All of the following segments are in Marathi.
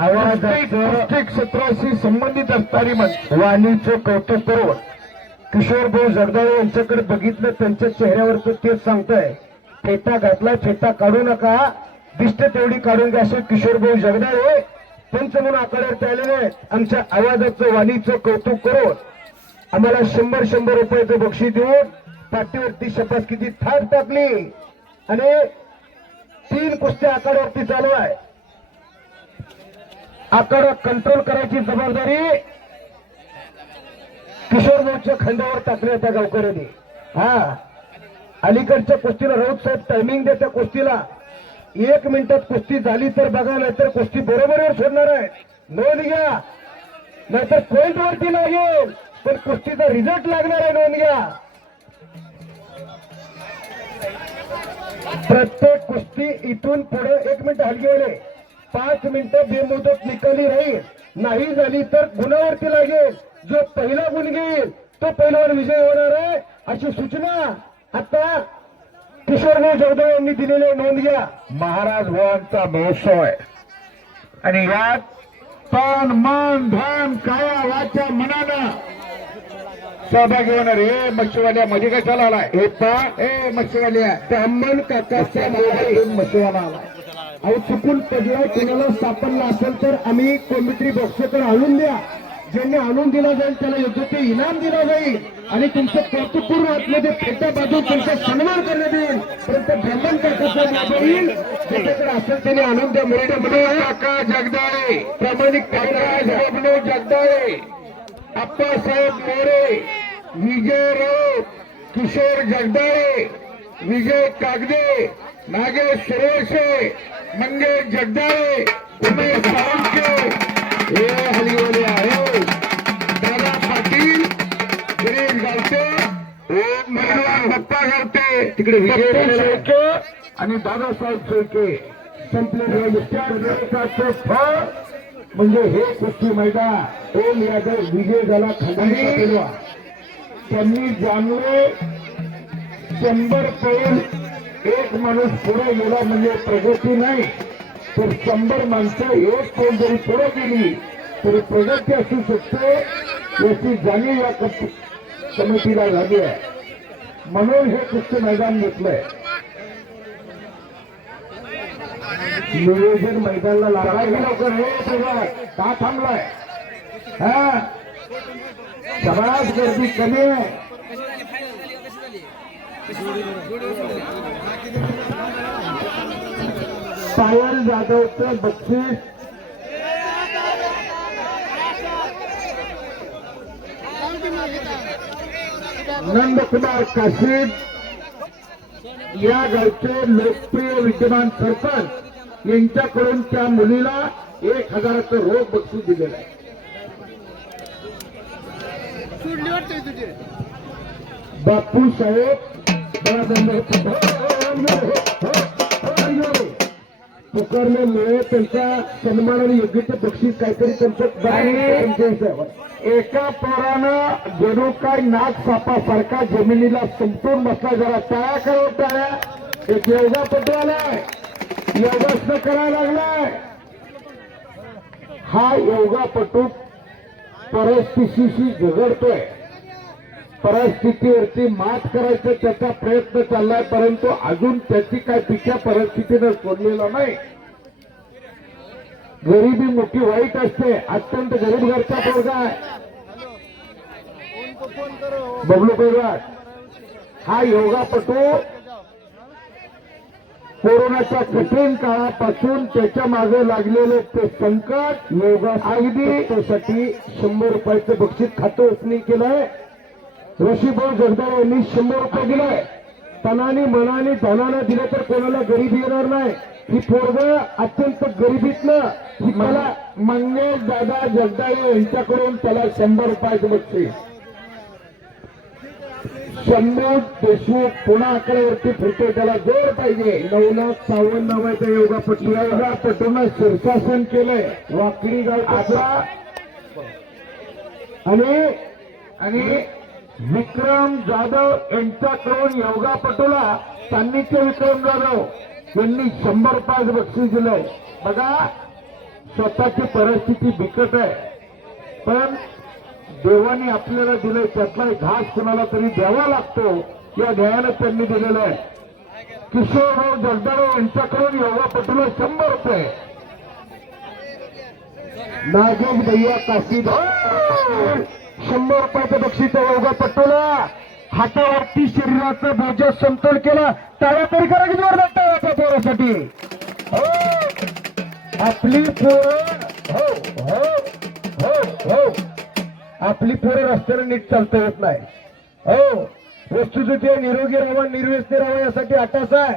आवाजाचं क्षेत्राशी संबंधित असणारी वाणीचं कौतुक करून किशोर भाऊ जगदाळे यांच्याकडे बघितलं, त्यांच्या चेहऱ्यावरच तेच सांगतोय, फेटा घातला, फेटा काढू नका, दिष्ट तेवढी काढून घ्या. असे किशोर भाऊ जगदाळे पंच म्हणून आकड्यावर आलेले आहेत. आमच्या आवाजाचं वाणीचं कौतुक करून आम्हाला 100 रुपयाचं बक्षीस देऊन पाठीवरती शपथ थाट टाकली आणि 3 कुस्त्या आखाड्यावरती चालू आहे. आखाडा कंट्रोल करायची जबाबदारी किशोर भाऊच्या खांद्यावर टाकली त्या गावकऱ्यांनी. हा, अलीकडच्या कुस्तीला राऊत साहेब टायमिंग द्या. त्या कुस्तीला 1 मिनिटात कुस्ती झाली तर बघा, नाहीतर कुस्ती बरोबर सोडणार आहे. नोंद घ्या, नाहीतर पॉइंट वरती लागेल, पण कुस्तीचा रिझल्ट लागणार आहे. नोंद घ्या. प्रत्येक कुस्ती इथून पुढे 1 मिनिट हलगीवाले 5 मिनिटं बेमुदत निकाली राहील. नाही झाली तर गुणावरती लागेल. जो पहिला गुण घेईल तो पहिल्यावर विजय होणार आहे, अशी सूचना आता किशोरभाऊ जगदाळे यांनी दिलेले. नोंद घ्या. महाराज भावांचा महोत्सव आहे आणि यात तन मन धन काया वाचा मनानं सहभागी होणार. हे मच्छीवाल्या मध्ये कशाला आलाय? हे मच्छीवाल्या ब्राह्मण काकाचा मच्छीवाला आलाय. अहो चुकून पडला, कुणाला सापडला असेल तर आम्ही कोमिट्री बॉक्सकडे आणून द्या. ज्यांनी आणून दिला जाईल त्याला योग्य ते इनाम दिला जाईल आणि तुमचं कौतुकपूर्ण आतमध्ये फेटा बाजू तुमचा सन्मान करण्यात येईल. परंतु ब्राह्मण काकाचा लाभ येईल, ज्याच्याकडे असेल त्याने आणून द्या. मोठे काका जगदाळे, प्रामाणिक बबलू जगदाळे, आप्पासाहेब मोरे, विजय राऊत, किशोर जगदाळे, विजय कागदे, नागेश सुरेशे, मंगेश जगदाळे, उमेश साळुंखे, हे हलिओले आहे. दादा पाटील, गिरीश गावते, ओम मनोहर बाप्पा गावते, तिकडे विजय शेळके आणि दादासाहेब शेळके संपलेलं फळ म्हणजे हे कुस्ती मैदान. ओम यादव विजय झाला खाली. त्यांनी जाणले 100 पैल एक माणूस पुढे गेला म्हणजे प्रगती नाही, तर 100 माणसं एक कोण जरी पुढे गेली तरी प्रगती असू शकते, याची जाणीव या समितीला झाली आहे. म्हणून हे कुस्ती मैदान घेतलंय. नियोजन मैदानाला लागायला लवकर हे सगळं का थांबलाय? हा, समाज गर्दी कमी आहे. पायल जाधवचं बक्षीस नंदकुमार काशीद या गावचे लोकप्रिय विद्यमान सरपंच यांच्याकडून त्या मुलीला 1000चं रोख बक्षीस दिलेलं आहे. बापू साहेब पुकारल्यामुळे त्यांच्या सन्मानाने योग्य ते बक्षीस काहीतरी त्यांचं एका पोरानं जणू काय नाग सापासारखा जमिनीला संपून बसला. जरा टाळ्या करू टाळ्या. एक योगापटू आलाय, योगासनं करायला लागलाय. हा योगापटू परिस्थितीशी झगडतोय, परिस्थितीवरती मात करायचा त्याचा प्रयत्न चाललाय, परंतु अजून त्याची काय पिछा परिस्थितीनं सोडलेला नाही. गरिबी मोठी वाईट असते. अत्यंत गरीब घरचा पोरगा आहे बबलू पैलवान. हा योगापटू कोरोनाच्या कठीण काळापासून त्याच्या मागे लागलेले ते संकट योगा अगदी त्यासाठी 100 रुपयाचं बक्षीस खातं ओपनिंग केलंय. ऋषीभाऊ जगदाळे यांनी 100 रुपये दिलाय. तनाने मनाने धनानं दिलं तर कोणाला गरीबी येणार नाही. ही पोरगं अत्यंत गरिबीतनं मला मंगेश दादा जगदाळे यांच्याकडून त्याला 100 रुपयाचं बक्षीस. शंभू देशमुख पुन्हा आकड्यावरती फिरतो, त्याला जोर पाहिजे. 9,52 नावाच्या योगापटूनं शीर्षासन केलंय वाकडी गाव आता. आणि विक्रम जाधव यांच्याकडून योगापटूला त्यांनीचे विक्रम जाधव यांनी 100 रुपयाचं बक्षीस दिलंय. बघा स्वतःची परिस्थिती बिकट आहे, पण देवाने आपल्याला दिलंय त्यातला घास कुणाला तरी द्यावा लागतो, या न्यायानं त्यांनी दिलेलं आहे. किशोरराव जगदाळे यांच्याकडून योगापटूला 100 रुपये. नागेश भैया काशी 100 रुपयाचं बक्षीस आहे योगापटूला. हातावरती शरीराचा बोजा समतोल केला. टाळ्या तरी करा की जोरदार टाळ्याच्या पोरासाठी. हो आपली पोरं, हो हो हो हो आपली पोरं रस्त्याने नीट चालता येत नाही. हो वस्तुस्थिती निरोगी राहावा, निर्व्यसनी राहावा यासाठी अटास आहे.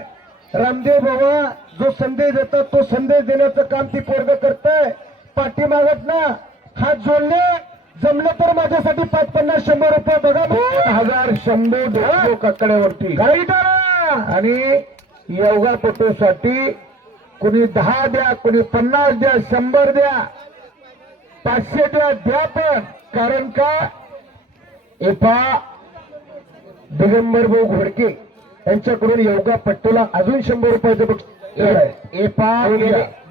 रामदेव बाबा जो संदेश देतात तो संदेश देण्याचं काम ती पोरग करताय. पाठीमागत ना हात जोडले, जमलं तर माझ्यासाठी 550 100 रुपये बघा. 2100 देतो ककड्यावरती काही करा. आणि योगापटूसाठी कुणी 10 द्या, कुणी 50 द्या, 100 द्या, 500 द्या पण. कारण का एपा दिगंबर भाऊ घोडके यांच्याकडून योगापट्टूला अजून 100 रुपयाचं बक्षीस. एपा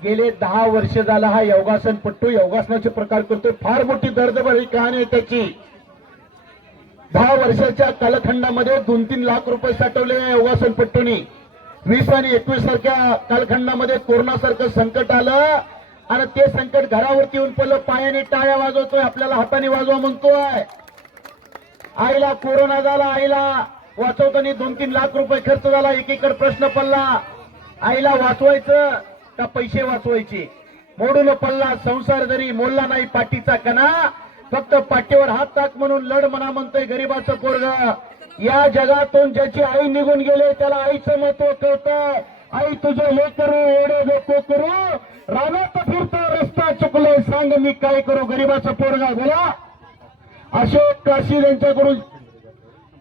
गेले 10 वर्ष झाला हा योगासन पट्टू योगासनाचे प्रकार करतोय. फार मोठी दर्दभरी कहाणी आहे त्याची. 10 वर्षाच्या कालखंडामध्ये 2-3 लाख रुपये साठवले योगासन पट्टूनी. 20 आणि 21 सारख्या कालखंडामध्ये कोरोनासारखं संकट आलं आणि ते संकट घरावरती येऊन पडलं. पायाने टाळ्या वाजवतोय, आपल्याला हाताने वाजवा म्हणतोय. आईला कोरोना झाला, आईला वाचवताना 2-3 लाख रुपये खर्च झाला. एकीकडे प्रश्न पडला, आईला वाचवायचं का पैसे वाचवायचे. मोडून पडला संसार जरी मोडला नाही पाठीचा कणा. फक्त पाठीवर हात टाक म्हणून लढ म्हणा म्हणतोय गरीबाचं पोरग. या जगातून ज्याची आई निघून गेले त्याला आईचं महत्व कळतं. आई तुझं हे करू एवढे नको करू, रानात फिरतो रस्ता चुकलोय सांग मी काय करू. गरीबाचा पोरगा बोला. अशोक काशी यांच्याकडून,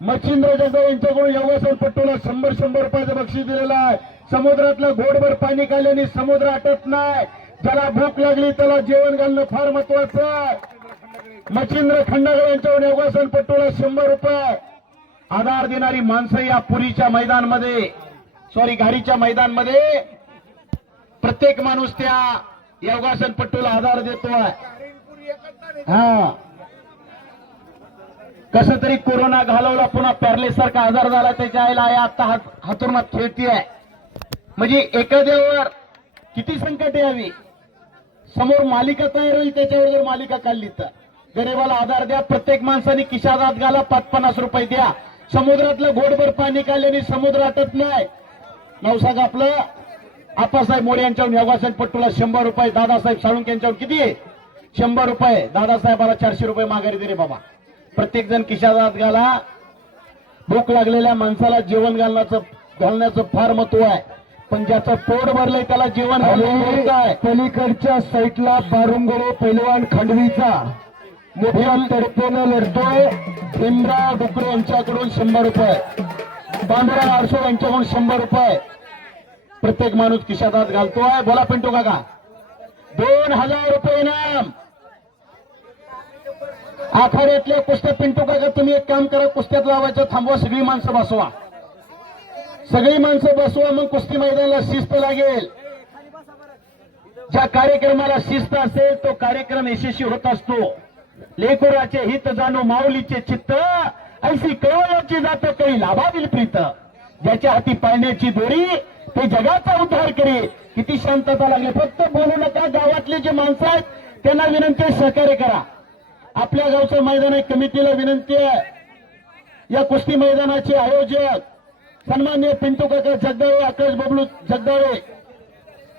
मच्छिंद्र जगदाळे यांच्याकडून योगासन पट्टूला 100 रुपयाचं बक्षीस दिलेलं आहे. समुद्रातलं घोडभर पाणी काढल्याने समुद्र आटत नाही. ज्याला भूक लागली त्याला जेवण घालणं फार महत्वाचं आहे. मच्छिंद्र खंडागळे यांच्याकडून योगासन पट्टूला 100 रुपये. आधार देणारी माणसं या पुरीच्या मैदानमध्ये, घारीच्या मैदानमध्ये प्रत्येक माणूस त्या योगासन पट्टूला आधार देतोय. हा कसं तरी कोरोना घालवला, पुन्हा पॅरलेस सारखा आजार झाला. त्याच्या आईला आई आता हातुरमात खेळतीये. म्हणजे एखाद्यावर किती संकट यावी, समोर मालिका तयार होईल. त्याच्यावर जर मालिका काढली तर गरीबाला आधार द्या. प्रत्येक माणसाने खिशात हात घाला, 5-50 रुपये द्या. समुद्रातलं घोडभर पाणी काढल्याने समुद्र आटत नाही. नवसाग आपलं आप्पासाहेब मोरे यांच्यावर योगासन पट्टूला 100 रुपये. दादासाहेब साळुंके यांच्यावर किती 100 रुपये. दादासाहेबाला 400 रुपये माघारी दे रे बाबा. प्रत्येक जण खिशात हात घाला. भूक लागलेल्या माणसाला जेवण घालण्याचं फार महत्व आहे. पण ज्याचं पोट भरलंय त्याला जेवण घालणं. पलीकडच्या साईडला बारुंगडे पैलवान खांडवीचा मोठ्या तडफेनं लढतोय. भीमराव डुकरे यांच्याकडून 100 रुपये. पांडुराव आरसो यांच्याकडून 100 रुपये. प्रत्येक माणूस खिशात हात घालतोय. बोला पिंटू काका. 2000 रुपये इनाम. आखाड्यातले कुस्त्या पिंटू काका तुम्ही एक काम करा, कुस्त्यात लावायचं थांबवा. सगळी माणसं बसवा, सगळी माणसं बसवा. मग कुस्ती मैदानाला शिस्त लागेल. ज्या कार्यक्रमाला शिस्त असेल तो कार्यक्रम यशस्वी होत असतो. लेकराचे हित जाणो माऊलीचे चित्त, ऐशी कळवळ्याची जात काही लाभावील प्रीत. ज्याच्या हाती पाळण्याची दोरी ते जगाचा उद्धार करेल. किती शांतता लागली. फक्त बोलू नका. गावातले जे माणसं आहेत त्यांना विनंती आहे, सहकार्य करा. आपल्या गावचं मैदान आहे, कमिटीला विनंती आहे. या कुस्ती मैदानाचे आयोजक सन्माननीय पिंटू काका जगदाळे, आकाश बबलू जगदाळे.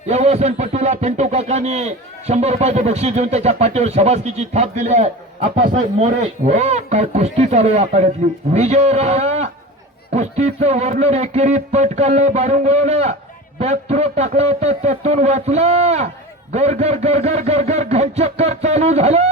योगासन पट्टूला पिंटू काकांनी 100 रुपयाचं बक्षीस देऊन त्याच्या पाठीवर शबासकीची थाप दिली आहे. आप्पासाहेब मोरे. हो काय कुस्ती चालू आहे आखाड्यातली. विजयराव कुस्तीचं वर्णन एकेरीत पट काढलं. बारुंगोळनं बॅक थ्रो टाकला होता, त्यातून वाचला. गरगर गरगर गरगर घनचक्कर चालू झालं.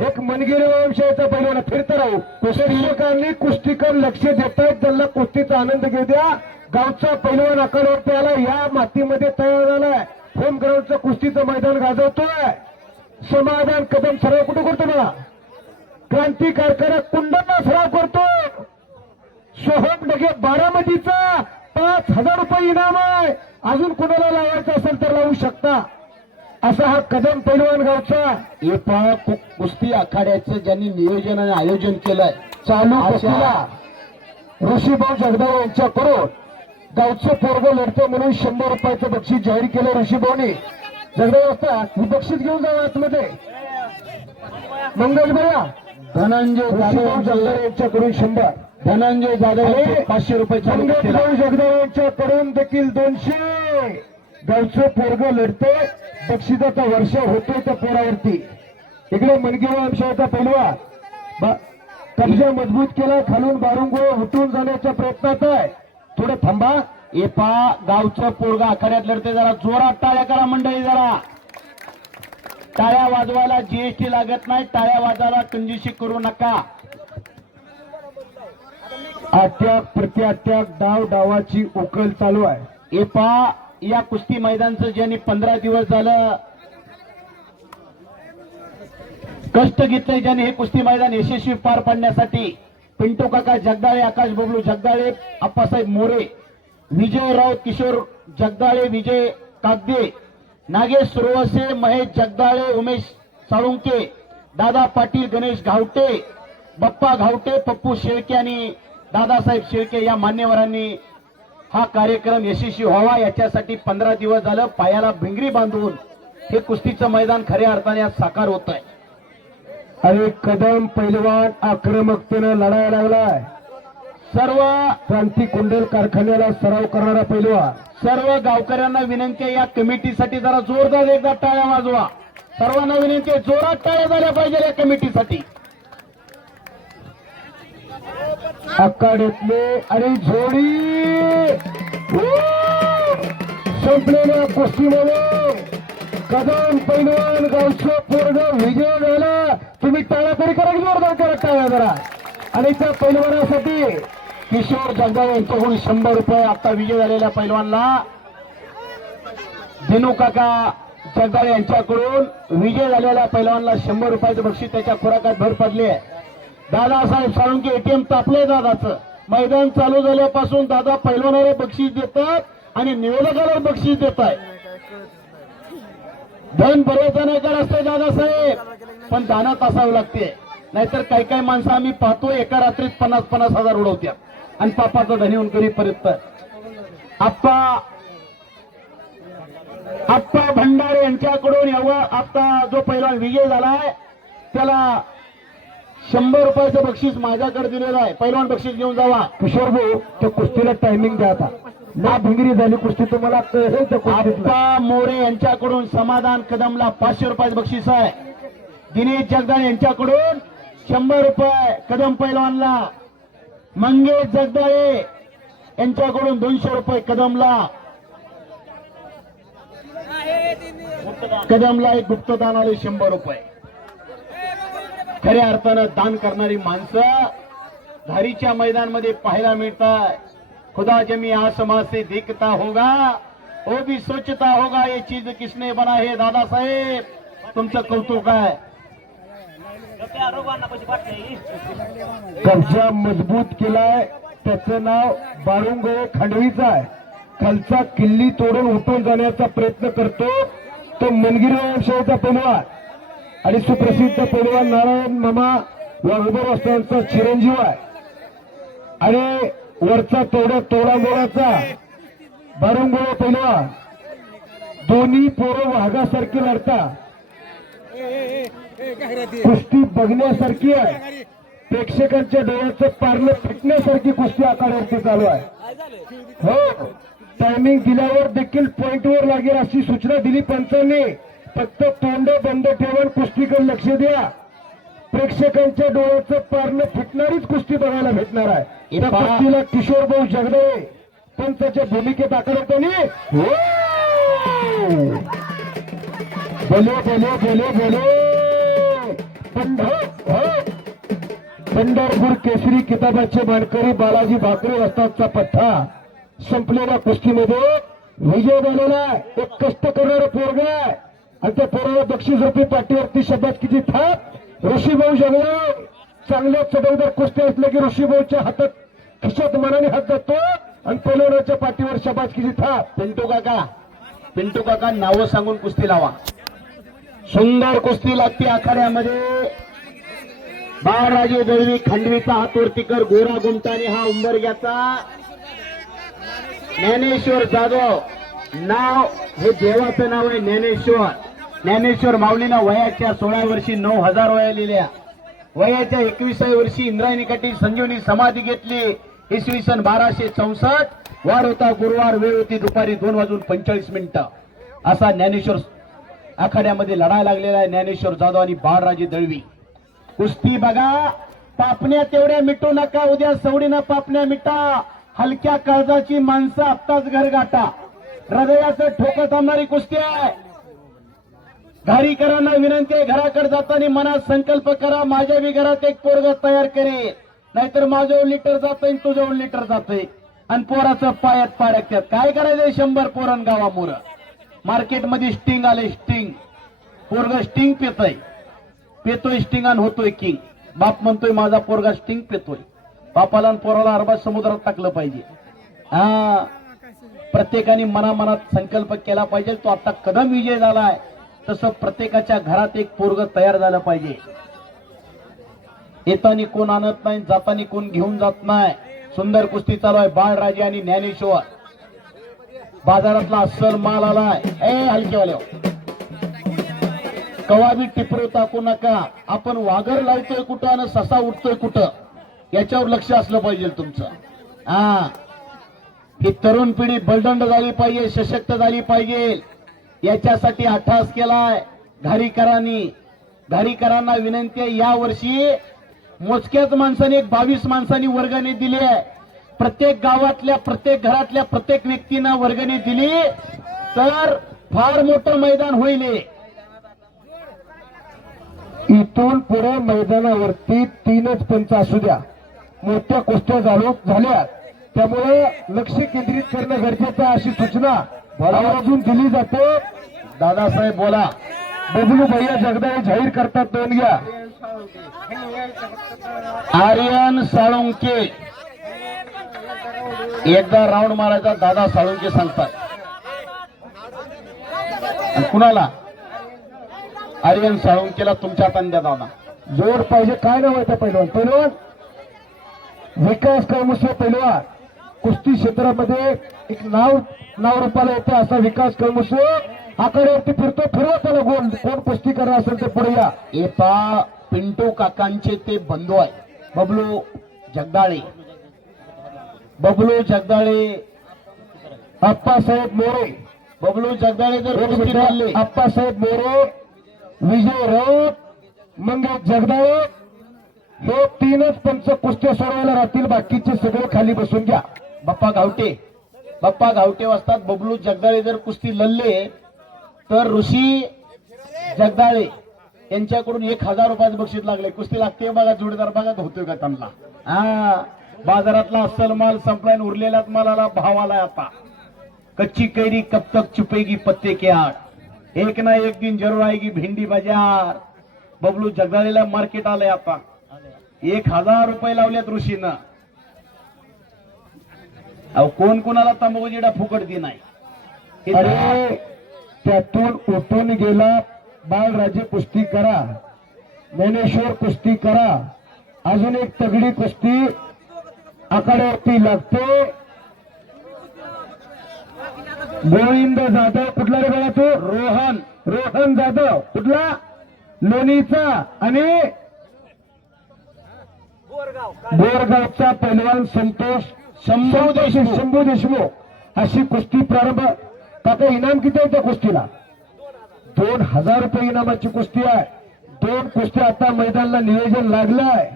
एक मनगिरी वंशाचा पैलवान फिरत राहू. प्रशिक्षकांनी कुस्तीकर लक्ष देत आहेत. त्यांना कुस्तीचा आनंद घेऊ द्या. गावचा पैलवान आखाड्यावरती आला, या मातीमध्ये तयार झालाय. होम ग्राउंडचं कुस्तीचं मैदान गाजवतोय. समाधान कदम सराव कुठं करतो मला, क्रांती कारखाना कुंडांना सराव करतो. सोहम डगे बारामतीचा 5000 रुपये इनाम आहे. अजून कोणाला लावायचं असेल तर लावू शकता. असा हा कदम पैलवान गावचा एपा कुस्ती आखाड्याचं ज्यांनी नियोजन आणि आयोजन केलंय चालू अशा कुस्तीला ऋषीभाऊ जगदाळे यांच्याकडून गावचं पोरग लढतं म्हणून 100 रुपयाचं बक्षीस जाहीर केलं ऋषीभाऊनी. जगदाळे असतात ही बक्षीस घेऊन जावं आतमध्ये. मंगल भैया धनंजय ऋषीभाऊ जाधव जगदाळे यांच्याकडून 100. धनंजय जाधव यांचे 500 रुपये चालू केला. मंगलभाऊ जगदाळे यांच्याकडून देखील 200. गावचं पोरग लढते बक्षिसाचा वर्ष होतोय त्या पोरावरती. इकडे मनगेवा अंशाचा पैलवान कब्जा मजबूत केला, खालून बारुंगो उठून जाण्याच्या प्रयत्नात आहे. थोडं थांबा. एपा गावचं पोरगा आखाड्यात लढते. जरा जोरात टाळ्या करा मंडळी. जरा टाळ्या वाजवायला जीएसटी लागत नाही. टाळ्या वाजवायला कंजूसी करू नका. अटॅक प्रत्याटॅक डाव डावाची उकल चालू आहे. एपा या कुस्ती मैदानचं ज्यांनी 15 दिवस झालं कष्ट घेतले, ज्यांनी हे कुस्ती मैदान यशस्वी पार पाडण्यासाठी पिंटू काका जगदाळे, आकाश बबलू जगदाळे, आप्पासाहेब मोरे, विजय राऊत, किशोर जगदाळे, विजय कागदे, नागेश सुरवसे, महेश जगदाळे, उमेश साळुंके, दादा पाटील, गणेश घावटे, बप्पा घावटे, पप्पू शेळके आणि दादासाहेब शेळके या मान्यवरांनी हा कार्यक्रम यशस्वी व्हावा याच्यासाठी 15 दिवस झालं पायाला भिंगरी बांधून हे कुस्तीचं मैदान खऱ्या अर्थाने आज साकार होत आहे. आणि कदम पैलवान आक्रमकतेनं लढायला लागलाय. सर्व क्रांती कुंडल कारखान्याला सराव करणारा पैलवान. सर्व गावकऱ्यांना विनंती आहे, या कमिटीसाठी जरा जोरदार एकदा टाळ्या वाजवा. सर्वांना विनंती आहे, जोरात टाळ्या झाल्या पाहिजे या कमिटीसाठी. आखाड्यातले आणि झोडी संपलेल्या कुस्तीमध्ये कदम पैलवान गावचं पोरग विजय झाला. तुम्ही टाळ्या तरी करा, जोरदार करा टाळ्या जरा. आणि त्या पैलवानासाठी किशोर जगदाळे यांच्याकडून 100 रुपये. आता विजय झालेल्या पैलवानला दिनू काका जगदाळे यांच्याकडून विजय झालेल्या पैलवानला 100 रुपयाचं बक्षीस. त्याच्या खुराकात भर पडली आहे. दादासाहेब साळुंके एटीएम तापले दादाचं. मैदान चालू झाल्यापासून दादा पैलवानाला बक्षीस देतात आणि निवेदकाला बक्षीस देत आहे. धन बरेच जणांकडे असते दादासाहेब, पण दानात असावं लागते. नाहीतर काही काही माणसं आम्ही पाहतो एका रात्रीत 50-50 हजार उडवतात आणि पापाचं धनी होऊन कधी परत. आप्पा भंडारे यांच्याकडून यावं. आता जो पहिला विजय झालाय त्याला 100 रुपयाचं बक्षीस माझ्याकडे दिलेलं आहे. पहिलवान बक्षीस घेऊन जावा. किशोर भाऊ त्या कुस्तीला टायमिंग द्या. आता ना भिंगरी झाली कुस्ती तुम्हाला कळेल त्या कुस्तीतलं. आप्पा मोरे यांच्याकडून समाधान कदमला 500 रुपयाचं बक्षीस आहे. दिनेश जगदाळे यांच्याकडून 100 रुपये कदम पैलवानला. मंगेश जगदाळे यांच्याकडून 200 रुपये कदमला. कदमला एक गुप्तदान आले 100 रुपये. खऱ्या अर्थानं दान करणारी माणसं धारीच्या मैदानमध्ये पाहायला मिळतात. खुदा जमी आसमां से देखता होगा, वो भी सोचता होगा ये चीज किसने बना है. दादासाहेब तुमचं कौतुक आहे. कब्जा मजबूत केलाय. त्याचं नाव बारुंगो खांडवीचं आहे. खालचा किल्ली तोडून उठून जाण्याचा प्रयत्न करतो तो मनगिरी वंशाचा पैलवान आणि सुप्रसिद्ध पैलवान नारायण मामा वाघोबा असतांचा चिरंजीव आहे. आणि वरचा तोडा मोडाचा बारुंगो पैलवान. दोन्ही पोरं वाघासारखी लढता. कुस्ती बघण्यासारखी आहे. प्रेक्षकांच्या डोळ्याचं पारलं फिटण्यासारखी कुस्ती आखाड्यावरती चालू आहे. हो, टायमिंग दिल्यावर देखील पॉइंटवर लागेल अशी सूचना दिली पंचांनी. फक्त तोंड बंद ठेवून कुस्तीकडे लक्ष द्या. प्रेक्षकांच्या डोळ्याचं पारलं फिटणारीच कुस्ती बघायला भेटणार आहे. त्या कुस्तीला किशोर भाऊ जगदाळे पंचाच्या भूमिकेत आकारताना बोले पंढरपूर केसरी किताबाचे मानकरी बालाजी भाकरे वस्तादचा पठ्ठा. संपलेल्या कुस्तीमध्ये विजय झालेला एक कष्ट करणारा पोरगा आहे. आणि त्या पोराला बक्षीस रुपये पाठीवरती शबासकीची थाप. ऋषीभाऊ जगदाळे चांगल्या चढवदार कुस्ती असल्या की ऋषीभाऊच्या हातात खिशात मनाने हात जातो आणि पैलवानाच्या पाठीवर शबासकीची थाप. पिंटू काका नावं सांगून कुस्ती लावा. सुंदर कुस्ती लागते आखाड्यामध्ये. बाळराजे दळवी खंडवीचा हातोरतीकर, गोरा गुमटाने हा उंबरग्याचा. ज्ञानेश्वर जाधव नाव हे देवाचं नाव आहे. ज्ञानेश्वर माऊलीनं वयाच्या 16 वर्षी 9,000 वया लिहिल्या. वयाच्या 21व्या वर्षी इंद्रायणी काठी संजीवनी समाधी घेतली. इसवी सन 1264. वार होता गुरुवार, वेळ होती दुपारी 2:45. असा ज्ञानेश्वर आखाड्यामध्ये लढायला लागलेला आहे. ज्ञानेश्वर जाधव आणि बाळराजे दळवी. कुस्ती बघा, पापण्या तेवढ्या मिटू नका, उद्या सवडीनं पापण्या मिटा. हलक्या काळजाची माणसं आत्ताच घर गाठा. हृदयाचं ठोकं थांबणारी कुस्ती आहे. घारीकरांना विनंती आहे, घराकडे जाताना मनात संकल्प करा, माझ्या बी घरात एक पोरग तयार करेल, नाहीतर माझं लिटर जातंय तुझं लिटर जातंय आणि पोराचं पायात पाडकत्यात. काय करायचंय 100 पोरण गावामोर. मार्केटमध्ये स्टिंग आले, स्टिंग. पोरग स्टिंग पेतोय स्टिंग आणि होतोय किंग. बाप म्हणतोय माझा पोरगा स्टिंग पेतोय. बापाला आणि पोराला अरबा समुद्रात टाकलं पाहिजे. हा, प्रत्येकाने मनामनात संकल्प केला पाहिजे. तो आता कदम विजय झालाय, तसं प्रत्येकाच्या घरात एक पोरग तयार झालं पाहिजे. येतानी कोण आणत नाही, जातानी कोण घेऊन जात नाही. सुंदर कुस्ती चालू आहे. बाळराजे आणि ज्ञानेश्वर. बाजारातला अस्सल माल आलाय. हलकेवाले कवा बी टिपरू टाकू नका. आपण वाघर लावतोय कुठं आणि ससा उठतोय कुठं, याच्यावर लक्ष असलं पाहिजे तुमचं. हा, ही तरुण पिढी बलदंड झाली पाहिजे, सशक्त झाली पाहिजे. याच्यासाठी अट्टास केलाय घारीकरांना विनंती आहे, या वर्षी मोजक्याच माणसाने 22 माणसांनी वर्गणी दिली आहे. प्रत्येक गावातल्या, प्रत्येक घरातल्या, प्रत्येक व्यक्तीनं वर्गणी दिली तर फार मोठं मैदान होईल. इथून पुढे मैदानावरती 3च पंच असू द्या. मोठ्या कुस्त्या झाल्या, त्यामुळे लक्ष केंद्रित करणं गरजेचं आहे, अशी सूचना आवर्जून दिली जाते. दादासाहेब बोला. बबलू भैया जगदाळे जाहीर करतात, नोंद घ्या. आर्यन साळुंके एकदा राऊंड मारायचा, दादा साळुंके सांगतात. कुणाला? आर्यन साळुंकेला तुमच्या हाताने द्या दादा. जोर पाहिजे. काय नाव आहे त्या पैलवान? विकास कळमुसे पैलवान. कुस्ती क्षेत्रामध्ये एक नाव रूपाला येते असा विकास कळमुसे. आकड्यावरती फिरतो, फिरवा त्याला गोल. कोण कुस्ती करणार असेल ते पुढे या. येता पिंटू काकांचे ते बंधू आहे, बबलू जगदाळे. आप्पासाहेब मोरे. बबलू जगदाळे जर कुस्ती चालले, आप्पासाहेब मोरे, विजय राऊत, मंगेश जगदाळे, हे 3च पंच कुस्त्या सोडवायला राहतील. बाकीचे सगळे खाली बसून घ्या. बाप्पा गावटे वाजतात. बबलू जगदाळे जर कुस्ती लढले तर ऋषी जगदाळे यांच्याकडून 1,000 रुपयाचं बक्षीस लागले. कुस्ती लागते बघा, जोडीदार बघा होतोय का त्यांना. हा, बाजारातला अस्सल माल संपलाय, उरलेल्याच मालाला भाव आलाय. आता कच्ची कैरी कब तक छुपेगी पत्ते के आड़, एक ना एक दिन जरूर आएगी भिंडी बाजार. बबलू जगदाळेला मार्केट आलंय. आता 1,000 रुपये लावल्यात ऋषीनं. अहो, कोण कोणाला तंबाखूजिडा फुकट दे नाही. अरे, त्यातून उठून गेला. बाळराजे कुस्ती करा, ज्ञानेश्वर कुस्ती करा. अजून एक तगडी कुस्ती आखाड्यावरती लागते. गोविंद जाधव. कुठला रे बाळा तू? रोहन जाधव. कुठला? लोणीचा. आणि बोरगावचा पैलवान संतोष शंभू देशमुख. अशी कुस्ती प्रारंभ. काका, इनाम किती आहे त्या कुस्तीला? 2,000 रुपये इनामाची कुस्ती आहे. 2 कुस्त्या आता मैदानाला नियोजन लागलंय.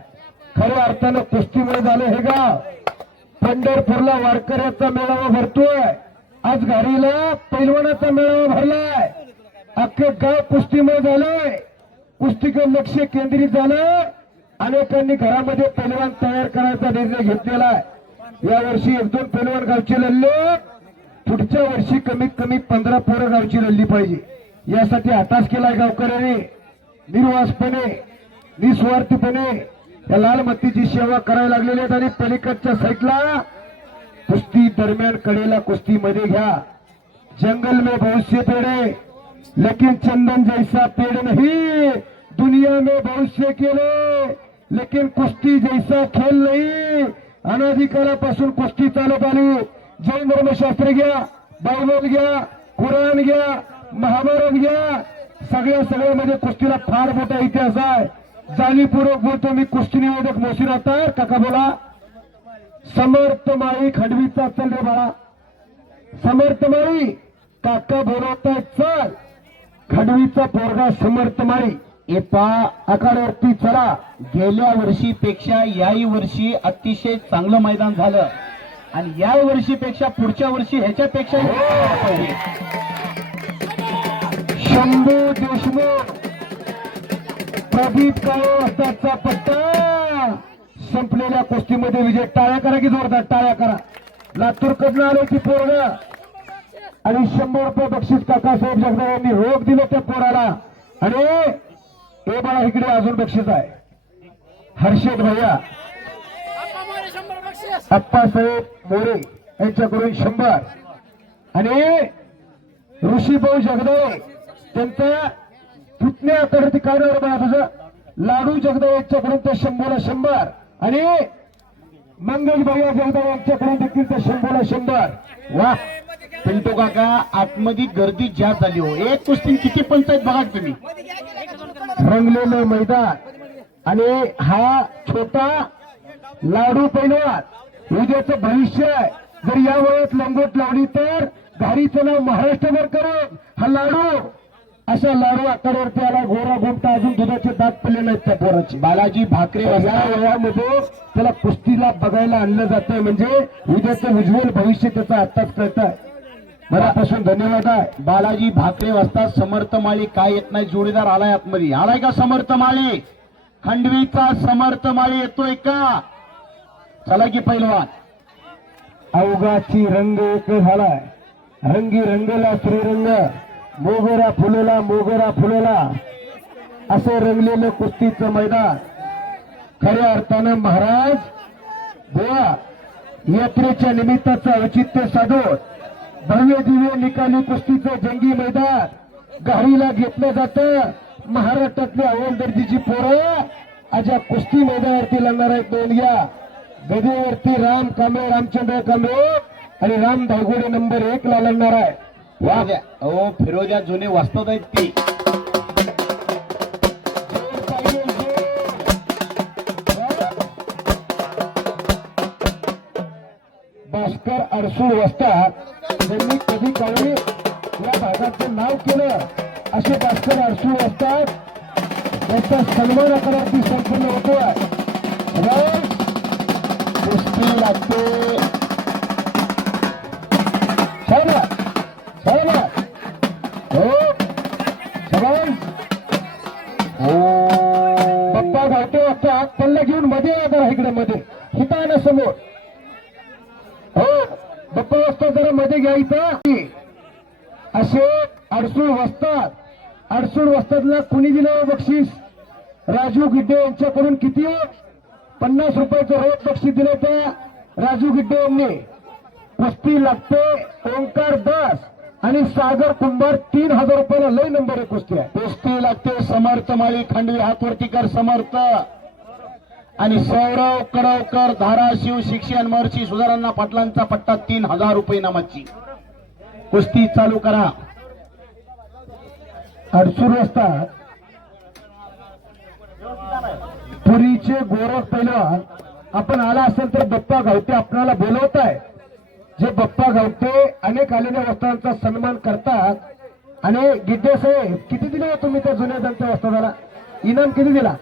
खऱ्या अर्थानं कुस्तीमुळे झालं हे गाव. पंढरपूरला वारकऱ्याचा मेळावा भरतोय. आज घारीला पैलवानाचा मेळावा भरलाय. अख्खे गाव कुस्तीमुळे झालंय. कुस्तीकडे लक्ष केंद्रित झालं. अनेकांनी घरामध्ये पैलवान तयार करायचा निर्णय घेतलेला आहे. यावर्षी 1-2 पैलवान गावची लढले. पुढच्या वर्षी कमीत कमी 15 पोरं गावची लढली पाहिजे. यासाठी अट्टास केलाय गावकऱ्यांनी. निर्वासपणे, निस्वार्थीपणे या लाल मत्तीची सेवा करायला लागलेली आहेत. आणि पलीकडच्या साईडला कुस्ती दरम्यान कडेला कुस्तीमध्ये घ्या. जंगल में भविष्य पेड़े, लेकिन चंदन जैसा पेड़ नहीं दुनिया में भविष्य केले, लेकिन कुस्ती जैसा खेळ नाही. अनाधिकारापासून कुस्ती चालत आली. जैन धर्मशास्त्र घ्या, बायबल घ्या, कुराण घ्या, महाभारत घ्या, सगळ्यामध्ये कुस्तीला फार मोठा इतिहास आहे. जाणीवपूर्वक बोलतो मी. कुस्ती निवेदक मोशीर अत्तार काका बोला. समर्थ माळी खंडवीचा चल रे बाळा. समर्थ माळी काका बोलवताय चल. खंडवीचा पोरगा समर्थ माळी एपा आखाड्यावरती चला. गेल्या वर्षीपेक्षा याही वर्षी अतिशय चांगलं मैदान झालं आणि या वर्षीपेक्षा पुढच्या वर्षी ह्याच्यापेक्षा शंभू देशमुख प्रदीप काळेचा पट्टा संपलेल्या कुस्तीमध्ये विजय. टाळ्या करा की जोरदार टाळ्या करा. लातूर कडनं आले की पोरगा आणि 100 रुपये बक्षीस काकासाहेब जगदाळे यांनी रोख दिलं त्या पोराला. आणि हे बाळा इकडे अजून बक्षीस आहे. हर्षद भैया अप्पासाहेब मोरे यांच्याकडून 100 आणि ऋषीभाऊ जगदाळे त्यांचा पुतण्याकडे काय नाव बाळा तुझं लाडू जगदाळे यांच्याकडून ते 100ला 100 आणि मंगल भैया जगदाळे यांच्याकडून देखील ते 100ला 100. वा पिंटू काका आतमध्ये गर्दी जास्त झाली हो. एक कुस्ती किती पंचायत बघा तुम्ही. रंगलेलं मैदान आणि हा छोटा लाडू पैलवान उद्याचं भविष्य आहे. जर या वयात लंगोट लावली तर घारीचं नाव महाराष्ट्रभर करून हा लाडू अशा लाडू आकारावरती आला. गोरा गोमटा अजून दुधाचे दात पडले नाहीत त्या पोराचे. बालाजी भाकरे या वयामध्ये त्याला कुस्तीला बघायला आणलं जातंय म्हणजे उद्याचं उज्ज्वल भविष्य त्याचं आत्ताच कळत आहे. मनापासून धन्यवाद आहे. बालाजी भाकरे वाजता समर्थ माळी काय येत नाही. जोडीदार आलाय आतमध्ये. आलाय का समर्थ माळी. खंडवीचा समर्थ माळी येतोय का. चला की पैलवान. अवघाची रंग एक झालाय. रंगी रंगला श्रीरंग. मोगरा फुलेला मोगरा फुलेला असं रंगलेलं कुस्तीचं मैदान. खऱ्या अर्थानं महाराज गोवा यात्रेच्या निमित्ताचं औचित्य साधून भव्य दिव्य निकाली कुस्तीचं जंगी मैदान घारीला घेतलं जातं. महाराष्ट्रातली अव्वल दर्जाची पोरं अशा कुस्ती मैदानावरती लागणार आहेत. दोन घ्या गदेवरती राम कांबळे रामचंद्र कांबळे आणि राम धायगुडे नंबर 1 ला लागणार आहे. हो फिरोजा जुने वास्तव आहेत ती. भास्कर अडसूळ वस्तात त्यांनी कधी काळी या भागाचं नाव केलं. असे भास्कर अडसूळ वस्तात त्यांचा सन्मान आकारावरती संपन्न होतोय. कुस्ती लागते. पप्पा घाटे वाजता पल्ला घेऊन मध्ये जरा इकडे मध्ये हिता ना समोर. हो बप्पा वाजता जरा मध्ये घ्यायचं. असे अडसूळ वस्तात. अडसूळ वस्तातला कुणी दिलं बक्षीस. राजू गिड्डे यांच्याकडून किती 50 रुपयाचं रोख बक्षीस दिलं त्या राजू गिड्डे यांनी. कुस्ती लागते ओंकार दास आणि सागर कुंभार 3000 रुपयाला लय नंबर 1 कुस्ती आहे. कुस्ती लागते समर्थ माळी खंडवी हातवरती कर समर्थ आणि सौरव कडवकर धाराशिव शिक्षण महर्षी सुधारांना पाटलांचा पट्टा 3000 रुपये नामाची. कुस्ती चालू करा. अडसूळ असतात पुरीचे गोरख पैलवान आपण आला असेल तर बप्पा गावते आपल्याला बोलवत आहे. जे बप्पा गावते अनेक आलेल्या वस्त्रांचा सन्मान करतात. आणि गिड्डे साहेब किती दिले तुम्ही त्या जुन्या दंत वस्त्राला इनाम किती दिला.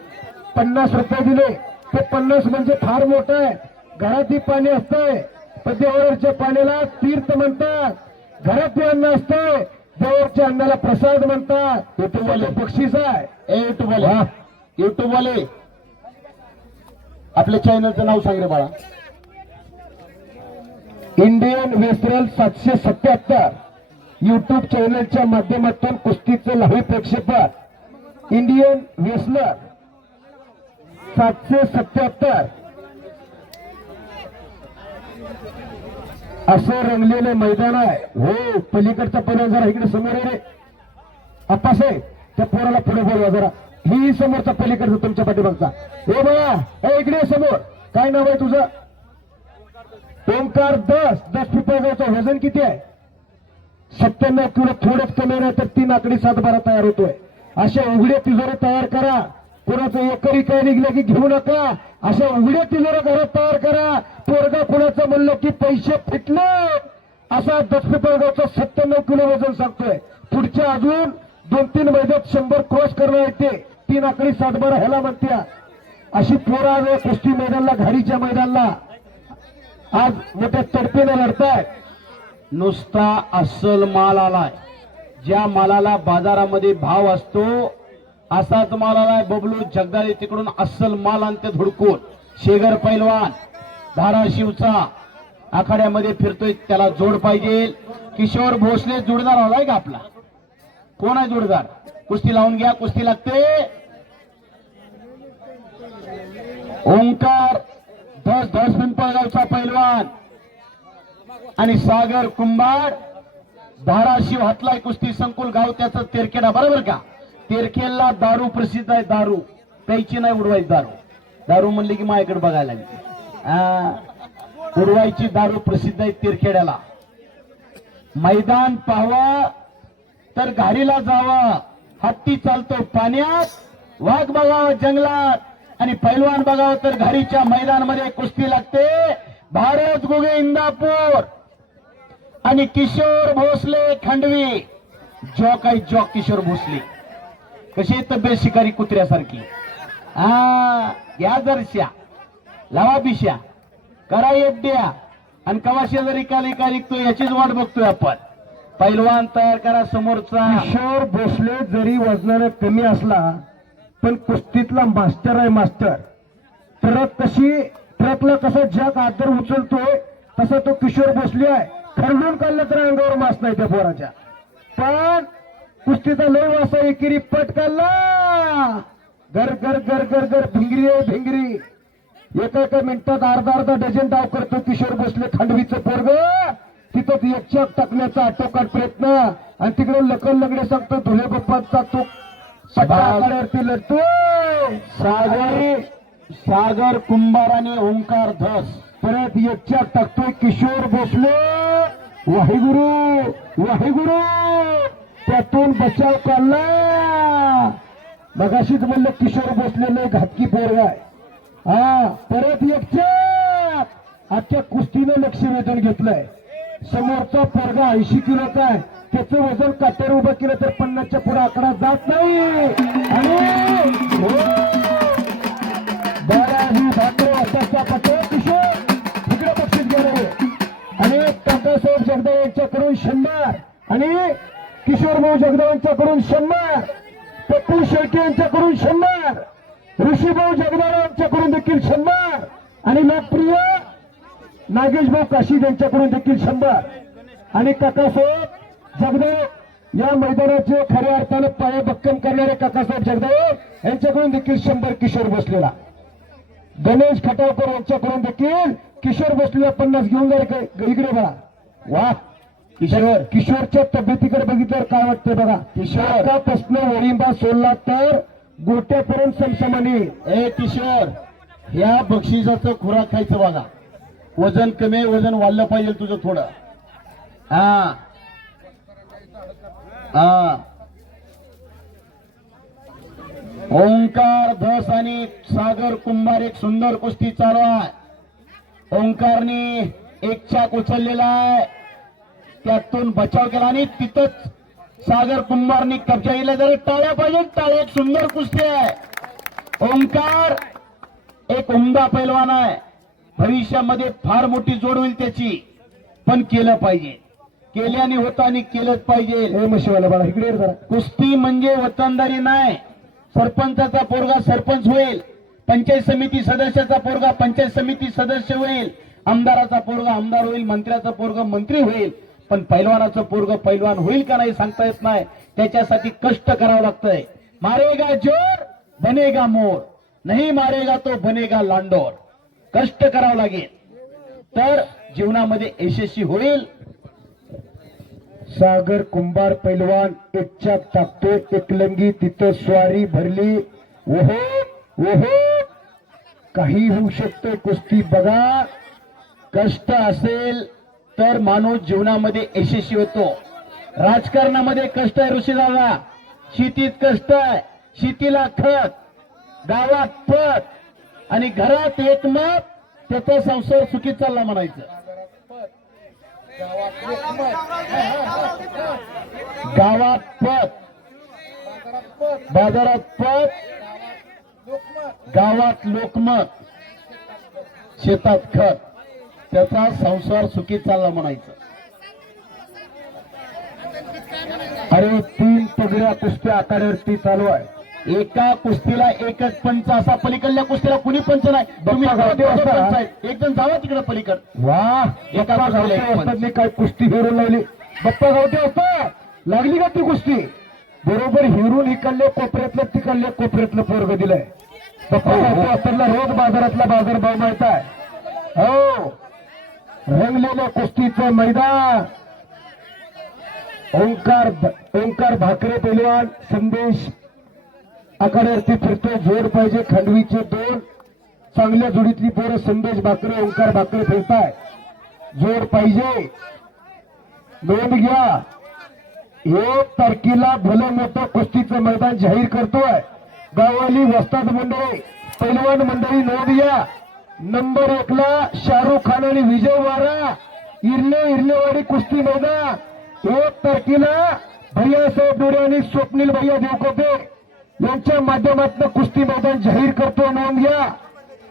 50 रुपये दिले. ते 50 म्हणजे फार मोठं आहे. घरातही पाणी असतंय पण देवावरच्या पाण्याला तीर्थ म्हणतात. घरात अन्न असतंय देवावरच्या अन्नाला प्रसाद म्हणतात. युट्यूबवाले बक्षीस आहे. युट्यूबवाले आपल्या चॅनलचं नाव सांग रे बाळा. इंडियन वेस्टरल 777 युट्यूब चॅनलच्या माध्यमातून कुस्तीचं लाईव्ह प्रक्षेपण. इंडियन वेस्लर 777 असं रंगलेलं मैदान आहे. हो पलीकडचा पहिला जरा इकडे समोर आहे रे. अप्पासाहेब त्या पोराला पुढे बोलवा जरा. ही समोरचा पलीकडचा तुमच्या पाठीमागचा. हे बघा, हे इकडे ये समोर. काय नाव आहे तुझं? ओंकार. 10 पिंपळगावचं वजन किती आहे? 97 किलो. थोडंच कमी नाही तर 3 आकडी 7-12 तयार होतोय. अशा उघड्या तिजोऱ्या तयार करा. कोणाचं एकरी काय निघलं की घेऊ नका. अशा उघड्या तिजोऱ्या घरात तयार करा. पोरगा कोणाचं म्हणलं की पैसे फिटले असा 10 पिंपळगावचं 97 किलो वजन सांगतोय. पुढच्या अजून 2-3 महिन्यात 100 क्रॉस करणार येते. 3 आकडी 7-12 ह्याला म्हणत्या. अशी पोरं आज कुस्ती मैदानला, घारीच्या मैदानला आज मोठ्या तडपेने लढतायत. नुसता अस्सल माल आलाय. ज्या मालाला बाजारामध्ये भाव असतो असाच माल आलाय. बबलू जगदाळे तिकडून अस्सल माल आणते धुडकून. शेगर पैलवान धाराशिवचा आखाड्यामध्ये फिरतोय, त्याला जोड पाहिजे. किशोर भोसले जोडदार आलाय का आपला? कोण आहे जोडदार? कुस्ती लावून घ्या, कुस्ती लागते. ओंकार 10 पिंपळगावचा पैलवान आणि सागर कुंभार धाराशिव हातलाय कुस्ती संकुल गाव त्याचं तेरखेडा. बरोबर का? तेरखेडला दारू प्रसिद्ध आहे. दारू प्यायची नाही, उडवायची दारू. दारू म्हणली की माझ्याकडे बघायला लागली. उडवायची दारू प्रसिद्ध आहे तेरखेड्याला. मैदान पाहावं तर घारीला जावं. हत्ती चालतो पाण्यात, वाघ बघावं जंगलात आणि पैलवान बघावं तर घारीच्या मैदानामध्ये कुस्ती लागते. भारत गुगे इंदापूर आणि किशोर भोसले खंडवी. जॉक आहे जॉक किशोर भोसले. कशी तब्येत शिकारी कुत्र्यासारखी. घ्या जरश्या, लावा बिश्या, करा एड्या आणि कवा शेजारी काली का लिखतो याचीच वाट बघतोय आपण. पैलवान तयार करा समोरचा. किशोर भोसले जरी वजनाने कमी असला पण कुस्तीतला मास्टर आहे. मास्टर. ट्रकला कसा जग आदर उचलतोय तसा तो किशोर भोसले आहे. खरडून काढलं तर अंगावर मास नाही त्या पोराच्या. पण कुस्तीचा लय वासा एकेरी पट काढला. गर गर गर गर गर भिंगरी आहे भिंगरी. एका मिनिटात अर्धा डझन डाव करतो किशोर भोसले खंडवीचं पोरग. तिथं एकचक टाकण्याचा आटोकाट प्रयत्न आणि तिकडे लकल लगडे सांगतो धुळे बाप्पाचा तो पटावरती लढतो. सागर कुंभार आणि ओंकार 10 परत एकचक टाकतोय किशोर भोसले. वाहेगुरु वाहेगुरु. त्यातून बचाव काढला. मगाशीच म्हणलं किशोर भोसले लय घातकी पोरगा आहे. परत एकचक. आजच्या कुस्तीनं लक्ष वेधून घेतलंय. समोरचा पोरगा 80 किलोचा आहे. त्याचं वजन काट्यावर उभं केलं तर 50च्या पुढे आकडा जात नाही. आणि बाराही भाकरे असाचा पटे किशोर तिकडे बक्षीस गेले. आणि काकासाहेब जगदाळे यांच्याकडून 100 आणि किशोर भाऊ जगदाळे यांच्याकडून 100. पप्पू शेळके यांच्याकडून 100. ऋषीभाऊ जगदाळे यांच्याकडून देखील 100 आणि लोकप्रिय नागेश भाऊ काशी यांच्याकडून देखील 100. आणि काकासाहेब जगदाळे या मैदानाचे खऱ्या अर्थानं पाया भक्कम करणारे काकासाहेब जगदाळे यांच्याकडून देखील 100 किशोर बसलेला. गणेश खटावकर यांच्याकडून देखील किशोर बसलेला 50 घेऊन जाईल. इकडे बघा. वा किशोरच्या तब्येतीकडे बघितल्यावर काय वाटतंय बघा. किशोरपासून वरिंबा सोडला तर गोट्यापर्यंत समसमानी. किशोर या बक्षिसाचं खुराक खायचं बघा. वजन कमी, वजन वाढलं पाहिजे तुझं थोडं. ओंकार 10 आणि सागर कुंभार एक सुंदर कुस्ती चालू आहे. ओंकारने एक चाक उचललेला आहे, त्यातून बचाव केला आणि तिथंच सागर कुंभारनी कब्जा केला. जरा टाळ्या पाहिजे, टाळ्या. एक सुंदर कुस्ती आहे. ओंकार एक उमदा पैलवान आहे. भविष्यामध्ये फार मोठी जोड होईल त्याची, पण केलं पाहिजे. केल्याने होतं आणि केलंच पाहिजे. हे मशीवाला बाळा इकडे जरा. कुस्ती म्हणजे वतनदारी नाही. सरपंचाचा पोरगा सरपंच होईल, पंचायत समिती सदस्याचा पोरगा पंचायत समिती सदस्य होईल, आमदाराचा पोरगा आमदार होईल, मंत्र्याचा पोरगा मंत्री होईल. पण पैलवानाचं पोरग पैलवान होईल का नाही सांगता येत नाही. त्याच्यासाठी कष्ट करावं लागतंय. मारेगा जोर बनेगा मोर, नाही मारेगा तो बनेगा लांडोर. कष्ट करावं लागेल तर जीवनामध्ये यशस्वी होईल. सागर कुंभार पैलवान एकच्या टाकतो एकलंगी तिथं स्वारी भरली. ओहो ओहो काही होऊ शकतं कुस्ती बघा. कष्ट असेल तर माणूस जीवनामध्ये यशस्वी होतो. राजकारणामध्ये कष्ट आहे ऋषीदादा, शेतीत कष्ट आहे, शेतीला खत, गावात पत आणि घरात एकमत, त्याचा संसार सुखी चालला म्हणायचं. गावात पत, बाजारात पत, गावात लोकमत, शेतात खत, त्याचा संसार सुखी चालला म्हणायचं. अरे 3 पगड्या कुस्त्या आखाड्यावरती चालू आहे. एका कुस्तीला एकच पंच, असा पलीकडल्या कुस्तीला कुणी पंच नाही. तुम्ही गावठी असता. एक जण जावा तिकडे पलीकड. वा एका कुस्तीला एक पंच. असतात काय कुस्ती हिरून लावली. बप्पा गावठी असता लागली का ती कुस्ती. बरोबर हिरून इकडले कोपऱ्यातलं तिकडले कोपऱ्यातलं पोरग दिलंय. बप्पा गावठी असताना रोज बाजारातला बाजारभाव माहित आहे. हो रंगलेलं कुस्तीचं मैदान. ओंकार भाकरे पैलवान संदेश आखाड्यावरती फिरतो. जोड पाहिजे खांडवीचे 2 चांगल्या जोडीतली पोरं संदेश भाकरे ओंकार भाकरे फिरताय. जोड पाहिजे, नोंद घ्या. 1 तारखेला भलं मोठं कुस्तीचं मैदान जाहीर करतोय. गावाली वस्ताद मंडळी पैलवान मंडळी नोंद घ्या. नंबर 1 ला शाहरुख खान आणि विजय वारा इर्लेवाडी कुस्ती मैदान. 1 तारखेला भैयासाहेब डोरे आणि स्वप्नील भैया देवकोटे यांच्या माध्यमातून कुस्ती मैदान जाहीर करतो. नोंद घ्या.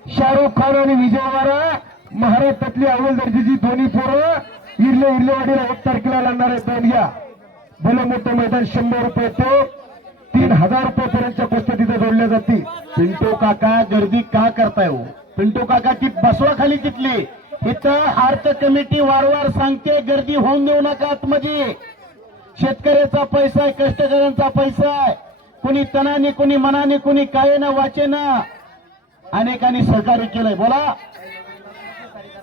शाहरुख खान आणि विजय वारा महाराष्ट्रातली अव्वल दर्जाची दोन्ही पोरं इर्लेवाडीला 1 तारखेला लागणार आहेत. नोंद घ्या. भलं मोठं मैदान 100 रुपये ते 3000 रुपयापर्यंतच्या कुस्त्या तिथे जोडल्या जातील. पिंटू काका गर्दी का करताय हो? पिंटू काका ती बसवा खाली तिथली. इथं अर्थ कमिटी वारंवार सांगते गर्दी होऊन देऊ नका आतमध्ये. शेतकऱ्याचा पैसा आहे, कष्टकऱ्यांचा पैसा आहे. कुणी तनाने, कुणी मनाने, कुणी कायेना वाचेना अनेकांनी सहकार्य केलंय. बोला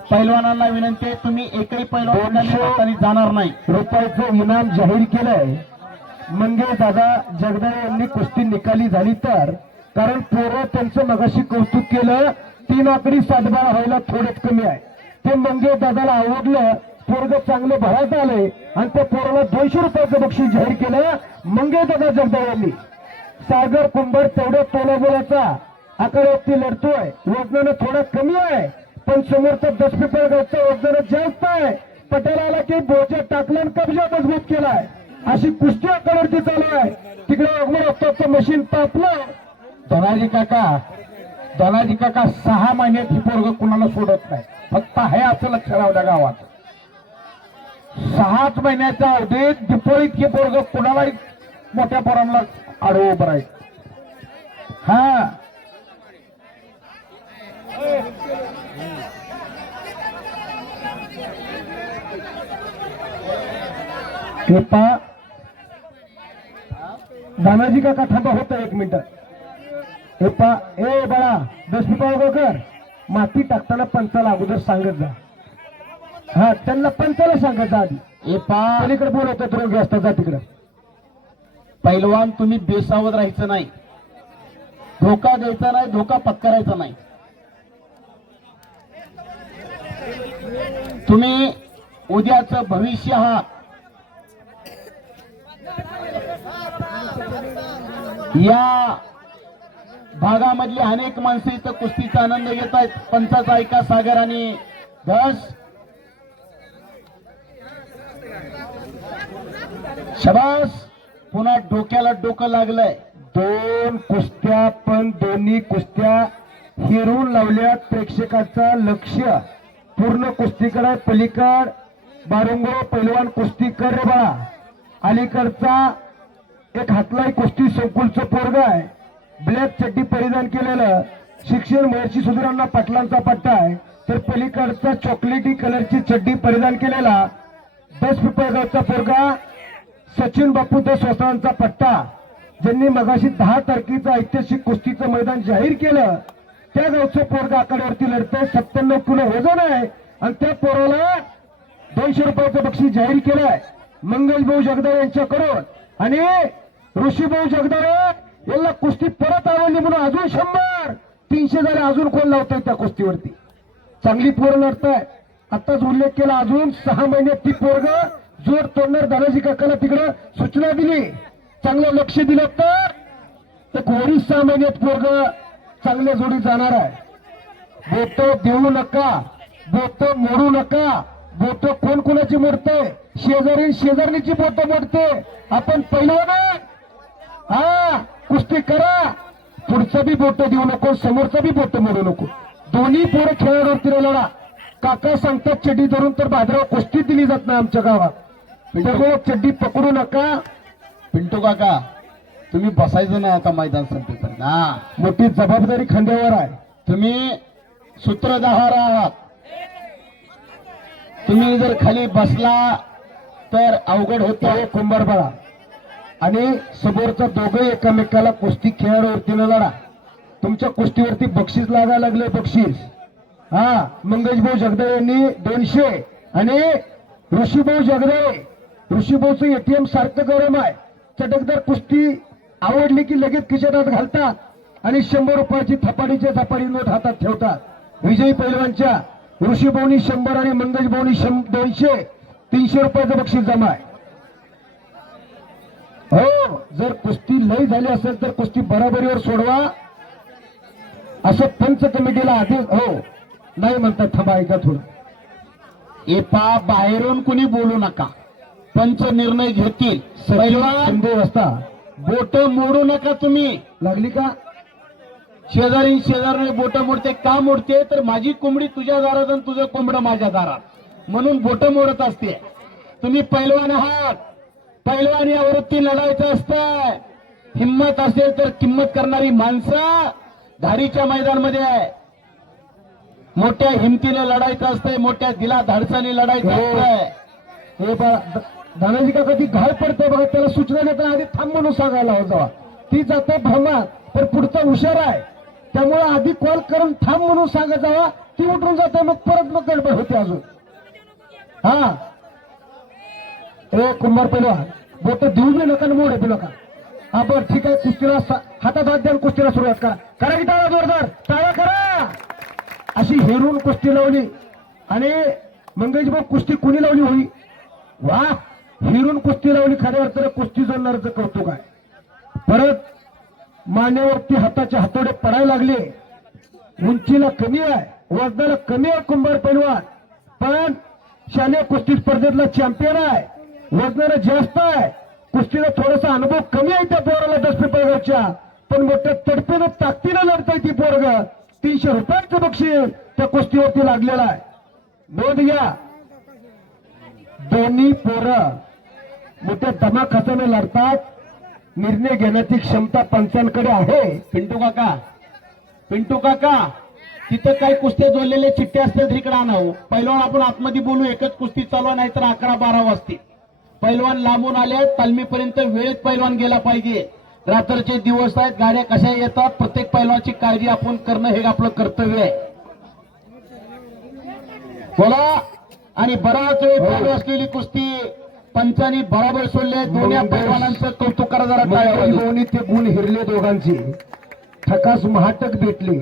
पैलवानांना विनंती आहे, तुम्ही एकही पैलवान हाताने जाणार नाही. रुपयाचं इनाम जाहीर केलंय. मंगे दादा जगदाळे यांनी कुस्ती निकाली झाली तर, कारण पोरं त्यांचं मगाशी कौतुक केलं. 3 आकडी 7-12 व्हायला थोडंच कमी आहे. ते मंगे दादाला आवडलं. पोरग चांगलं भरात आलंय आणि त्या पोराला 200 रुपयाचं बक्षीस जाहीर केलं मंगे दादा जगदाळे यांनी. सागर कुंभार तेवढ्या तोलाबोलाचा आकारावरती लढतोय. वजनानं थोडा कमी आहे, पण समोरचा 10 पिंपळगावचा वजनानं जास्त आहे. पटेल आला की बोजा टाकला आणि कब्जा मजबूत केलाय. अशी कुस्ती आकारावरती चालू आहे. तिकडे अगमर असताचं मशीन तापलं. धनाजी काका 6 महिन्यात ही पोरग कुणाला सोडत नाही. फक्त आहे असं लक्ष राहू द्या गावात. 6 महिन्याच्या अवधीत दिपोळीत हे पोरग कुणालाही मोठ्या पोरांना आडवं उभं राहील. हा कृपा दानाजी काका थांबा होता 1 मिनिट. कृपा ए बाळा 10 पिंपळगावकर माती टाकताना पंचाला अगोदर सांगत जा. हा त्यांना पंचाला सांगत जा आधी. पलीकडे बोलवतात रोगी असतात जा तिकडे. पैलवान तुम्ही बेसावध राहायचं नाही, धोका द्यायचा नाही, धोका पत्करायचा नाही. तुम्ही उद्याचं भविष्य आहात. या भागामधली अनेक माणसं इथं कुस्तीचा आनंद घेत आहेत. पंचाचा ऐका सागर आणि धस. शबास. पुन्हा डोक्याला डोकं लागलंय. 2 कुस्त्या, पण दोन्ही कुस्त्या हिरून लावल्यात. प्रेक्षकाचा लक्ष पूर्ण कुस्तीकडे. पलीकड बारुंगो पैलवान कुस्ती कर रे बाळा. अलीकडचा एक हातलाई कुस्ती संकुलचं पोरग आहे. ब्लॅक चड्डी परिधान केलेलं शिक्षण महर्षी सुधीरांना पाटलांचा पट्टा आहे. तर पलीकडचा चॉकलेटी कलरची चड्डी परिधान केलेला 10 पिंपळगावचा पोरगा सचिन बापू दस वस्त्रांचा पट्टा, ज्यांनी मगाशी 10 तारखेचं ऐतिहासिक कुस्तीचं मैदान जाहीर केलं. त्या गावचं पोरगा आकड्यावरती लढतंय. 97 किलो वजन आहे आणि त्या पोराला 200 रुपयाचं बक्षीस जाहीर केलंय. मंगेशभाऊ जगदाळे यांच्याकडून आणि ऋषीभाऊ जगदाळे यांना कुस्ती परत आवडली म्हणून अजून 100 300 झाले. अजून कोण लावतोय त्या कुस्तीवरती? चांगली पोरं लढताय. आताच उल्लेख केला, अजून 6 महिन्यात ती पोरग जोड तोडणार. दादाजी काकाला तिकडं सूचना दिली, चांगलं लक्ष दिलं तर घोडी 6 महिन्यात पोरग चांगल्या जोडी जाणार आहे. बोट देऊ नका, बोट मोडू नका. बोट कोण कोणाची मोडते? शेजारीची बोट मोडते. आपण पहिलवान हा कुस्ती करा, पुढचं बी बोट देऊ नको, समोरचं बी बोट मोडू नको. दोन्ही पोरं खेळाडूवरती लढा. काका सांगतात चड्डी धरून तर भाद्राव कुस्ती दिली जात नाही आमच्या गावात. त्यामुळे चड्डी पकडू नका. पिंटू काका, तुम्ही बसायचं नाही आता मैदान संपेपर्यंत. हा, मोठी जबाबदारी खांद्यावर आहे. तुम्ही सूत्रधार आहात. तुम्ही जर खाली बसला तर अवघड होतं. कुंभारबाळा आणि समोरचा दोघे एकमेकाला कुस्ती खेळाडूवरती लढा. तुमच्या कुस्तीवरती बक्षीस लागायला लागले, बक्षीस. हा, मंगेशभाऊ जगदाळे यांनी 200 आणि ऋषीभाऊ जगदाळे, ऋषीभाऊचं एटीएम सारखं गरम आहे. चटकदार कुस्ती आवडली की लगेच खिशात घालतात आणि 100 रुपयाची थपाडी नोट हातात ठेवतात. विजयी पैलवानच्या ऋषीभाऊनी 100 आणि मंगेशभाऊनी 200 300 रुपयाचं बक्षीस जमा आहे. हो, जर कुस्ती लय झाली असेल तर कुस्ती बराबरीवर सोडवा असं पंच कमिटीला आदेश. हो, नाही म्हणतात, थांबा ऐका थोडं. एपा बाहेरून कुणी बोलू नका, पंच निर्णय घेतील. पैलवान संदेह असता बोट मोडू नका. तुम्ही लागली का? शेजारी बोट मोडते. का मोडते? तर माझी कोंबडी तुझ्या दारात आणि तुझं कोंबडं माझ्या दारात, म्हणून बोट मोडत असते. तुम्ही पैलवान आहात, पैलवान या वृत्ती लढायचं असतं. हिंमत असेल तर किंमत करणारी माणसं धारीच्या मैदानामध्ये आहे. मोठ्या हिमतीने लढायचं असतंय, मोठ्या दिला धाडसाने लढायचं असतंय. हे बघा दानाजी काका, ती घाल पडते बघा, त्याला सूचना देताना आधी थांब म्हणून सांगायला हो. जावा ती जाते भ्रमात, पण पुढचा हुशार आहे, त्यामुळे आधी कॉल करून थांब म्हणून सांगत जावा. ती उठून जाते, मग परत गडबड होते अजून. हा, ए कुंभार पैलवान, बोट देऊ बी नका, मोड बी नका. हा, बरं ठीक आहे. कुस्तीला हातात हात द्या, कुस्तीला सुरुवात करा. करा की टाळा जोरदार, टाळा करा. अशी हेरून कुस्ती लावली आणि मंगेशभाऊ कुस्ती कुणी लावली होई? वा, हिरून कुस्ती लावली. खऱ्या अर्थानं कुस्ती जोडणारचं कौतुक आहे. परत मानेवरती हाताचे हातोडे पडायला लागले. उंचीला कमी आहे, वजनाला कमी आहे कुंभार पैलवान, पण शालेय कुस्ती स्पर्धेतला चॅम्पियन आहे. वजनाला जास्त आहे, कुस्तीला थोडासा अनुभव कमी आहे त्या पोराला 10 पिंपळगावच्या, पण मोठ्या तडपेनं ताकदीनं लढतंय ती पोरग. 300 रुपयाचं बक्षीस त्या कुस्तीवरती लागलेलं आहे. नोंद घ्या, दोन्ही पोरं मोठ्या दमाखात्याने लढतात. निर्णय घेण्याची क्षमता पंचांकडे आहे. पिंटू काका, तिथं काही कुस्त्या जोडलेल्या चिठ्ठ्या असतात, इकडे आणावं. पैलवान आपण आतमध्ये बोलू, एकच कुस्ती चालवा, नाहीतर 11-12 वाजते. पैलवान लांबून आले, तालमीपर्यंत वेळेत पैलवान गेला पाहिजे. रात्रीचे दिवस आहेत, गाड्या कशा येतात, प्रत्येक पैलवानची काळजी आपण करणं हे आपलं कर्तव्य आहे. बोला. आणि बराच वेळ चालू असलेली कुस्ती पंचांनी बराबर सोडले. दोन्ही पैलवानांचं कौतुक करा जरा. दोन्ही ते गुण हिरले दोघांची. ठकास महाटक भेटली.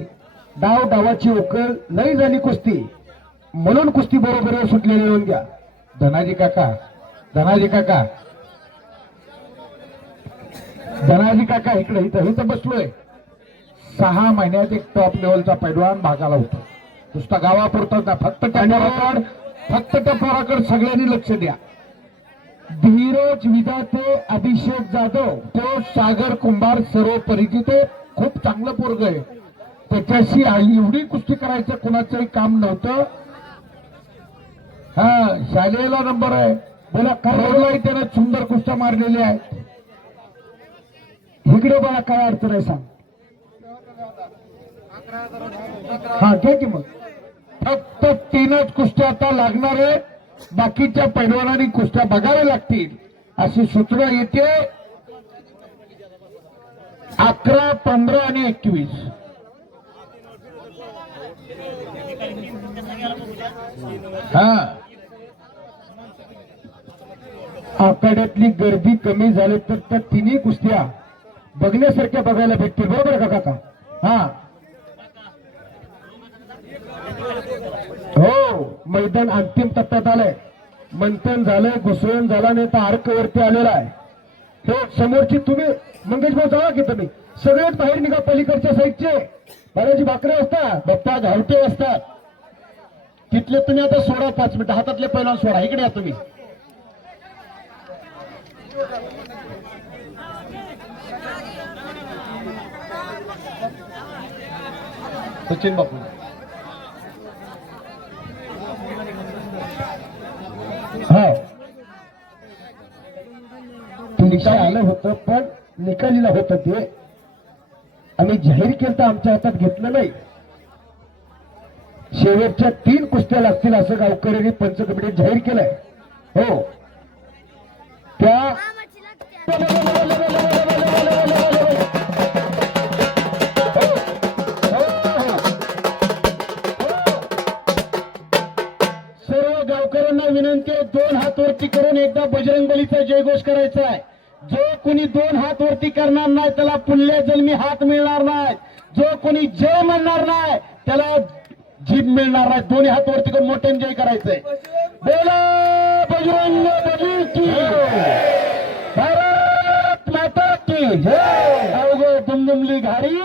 डावाची उकल नाही झाली कुस्ती, म्हणून कुस्ती बरोबर सुटलेली. येऊन घ्या धनाजी काका, इकडे इथं बसलोय. 6 महिन्यात एक टॉप लेवलचा पैलवान भागाला होता. नुसता गावापुरता ना, फक्त त्या पोराकडे सगळ्यांनी लक्ष द्या. धीरज विधाते अभिषेक जाधव, तो सागर कुंभार सर्व परिचित आहे. खूप चांगलं पोरग आहे. त्याच्याशी एवढी कुस्ती करायचं कुणाचंही काम नव्हतं. हा, शालेयला नंबर आहे. बोला काय त्यानं सुंदर कुस्त्या मारलेल्या आहेत. इकडे बघा काय अडचण आहे सांग. हा, घ्या की मग. फक्त 3च कुस्त्या आता लागणार आहे. बाकीच्या पैलवानांनी कुस्त्या बघाव्या लागतील अशी सूचना येते. 11, 15 आणि 21. हा, आखाड्यातली गर्दी कमी झाली तर त्या तिन्ही कुस्त्या बघण्यासारख्या बघायला भेटतील. बरोबर का काका? हा हो, मैदान अंतिम टप्प्यात आलंय. मंथन झालंय, घुसवून झाला नाही तर अर्क वरती आलेला आहे. हो, समोरची तुम्ही मंगेश भाऊ जावा की तुम्ही सगळेच बाहेर निघा. पलीकडच्या साईडचे बाळाची भाकरे असतात, बाप्पा घावटे असतात, तिथले तुम्ही आता सोडा 5 मिनिटं. हातातले पैलवान सोडा, इकडे या तुम्ही. सचिन बापू हो, निकाल आलं होतं पण निकालीला होतं ते आम्ही जाहीर केलं तर आमच्या हातात घेतलं नाही. शेवटच्या 3 कुस्त्या लागतील असं गावकऱ्यांनी पंच कमिटीत जाहीर केलंय. हो, त्या सर्व गावकऱ्यांना विनंती आहे, 2 हात वरती करून एकदा बजरंग बलीचा जयघोष करायचा आहे. जो कोणी 2 हात वरती करणार नाही त्याला पुढल्या जन्मी हात मिळणार नाही. जो कोणी जय म्हणणार नाही त्याला जीभ मिळणार नाही. दोन्ही हात वरती करून मोठ्याने जय करायचंय. बोला बजरंग बली की भारत माता की जय. अवघ दुमदुमली घाडी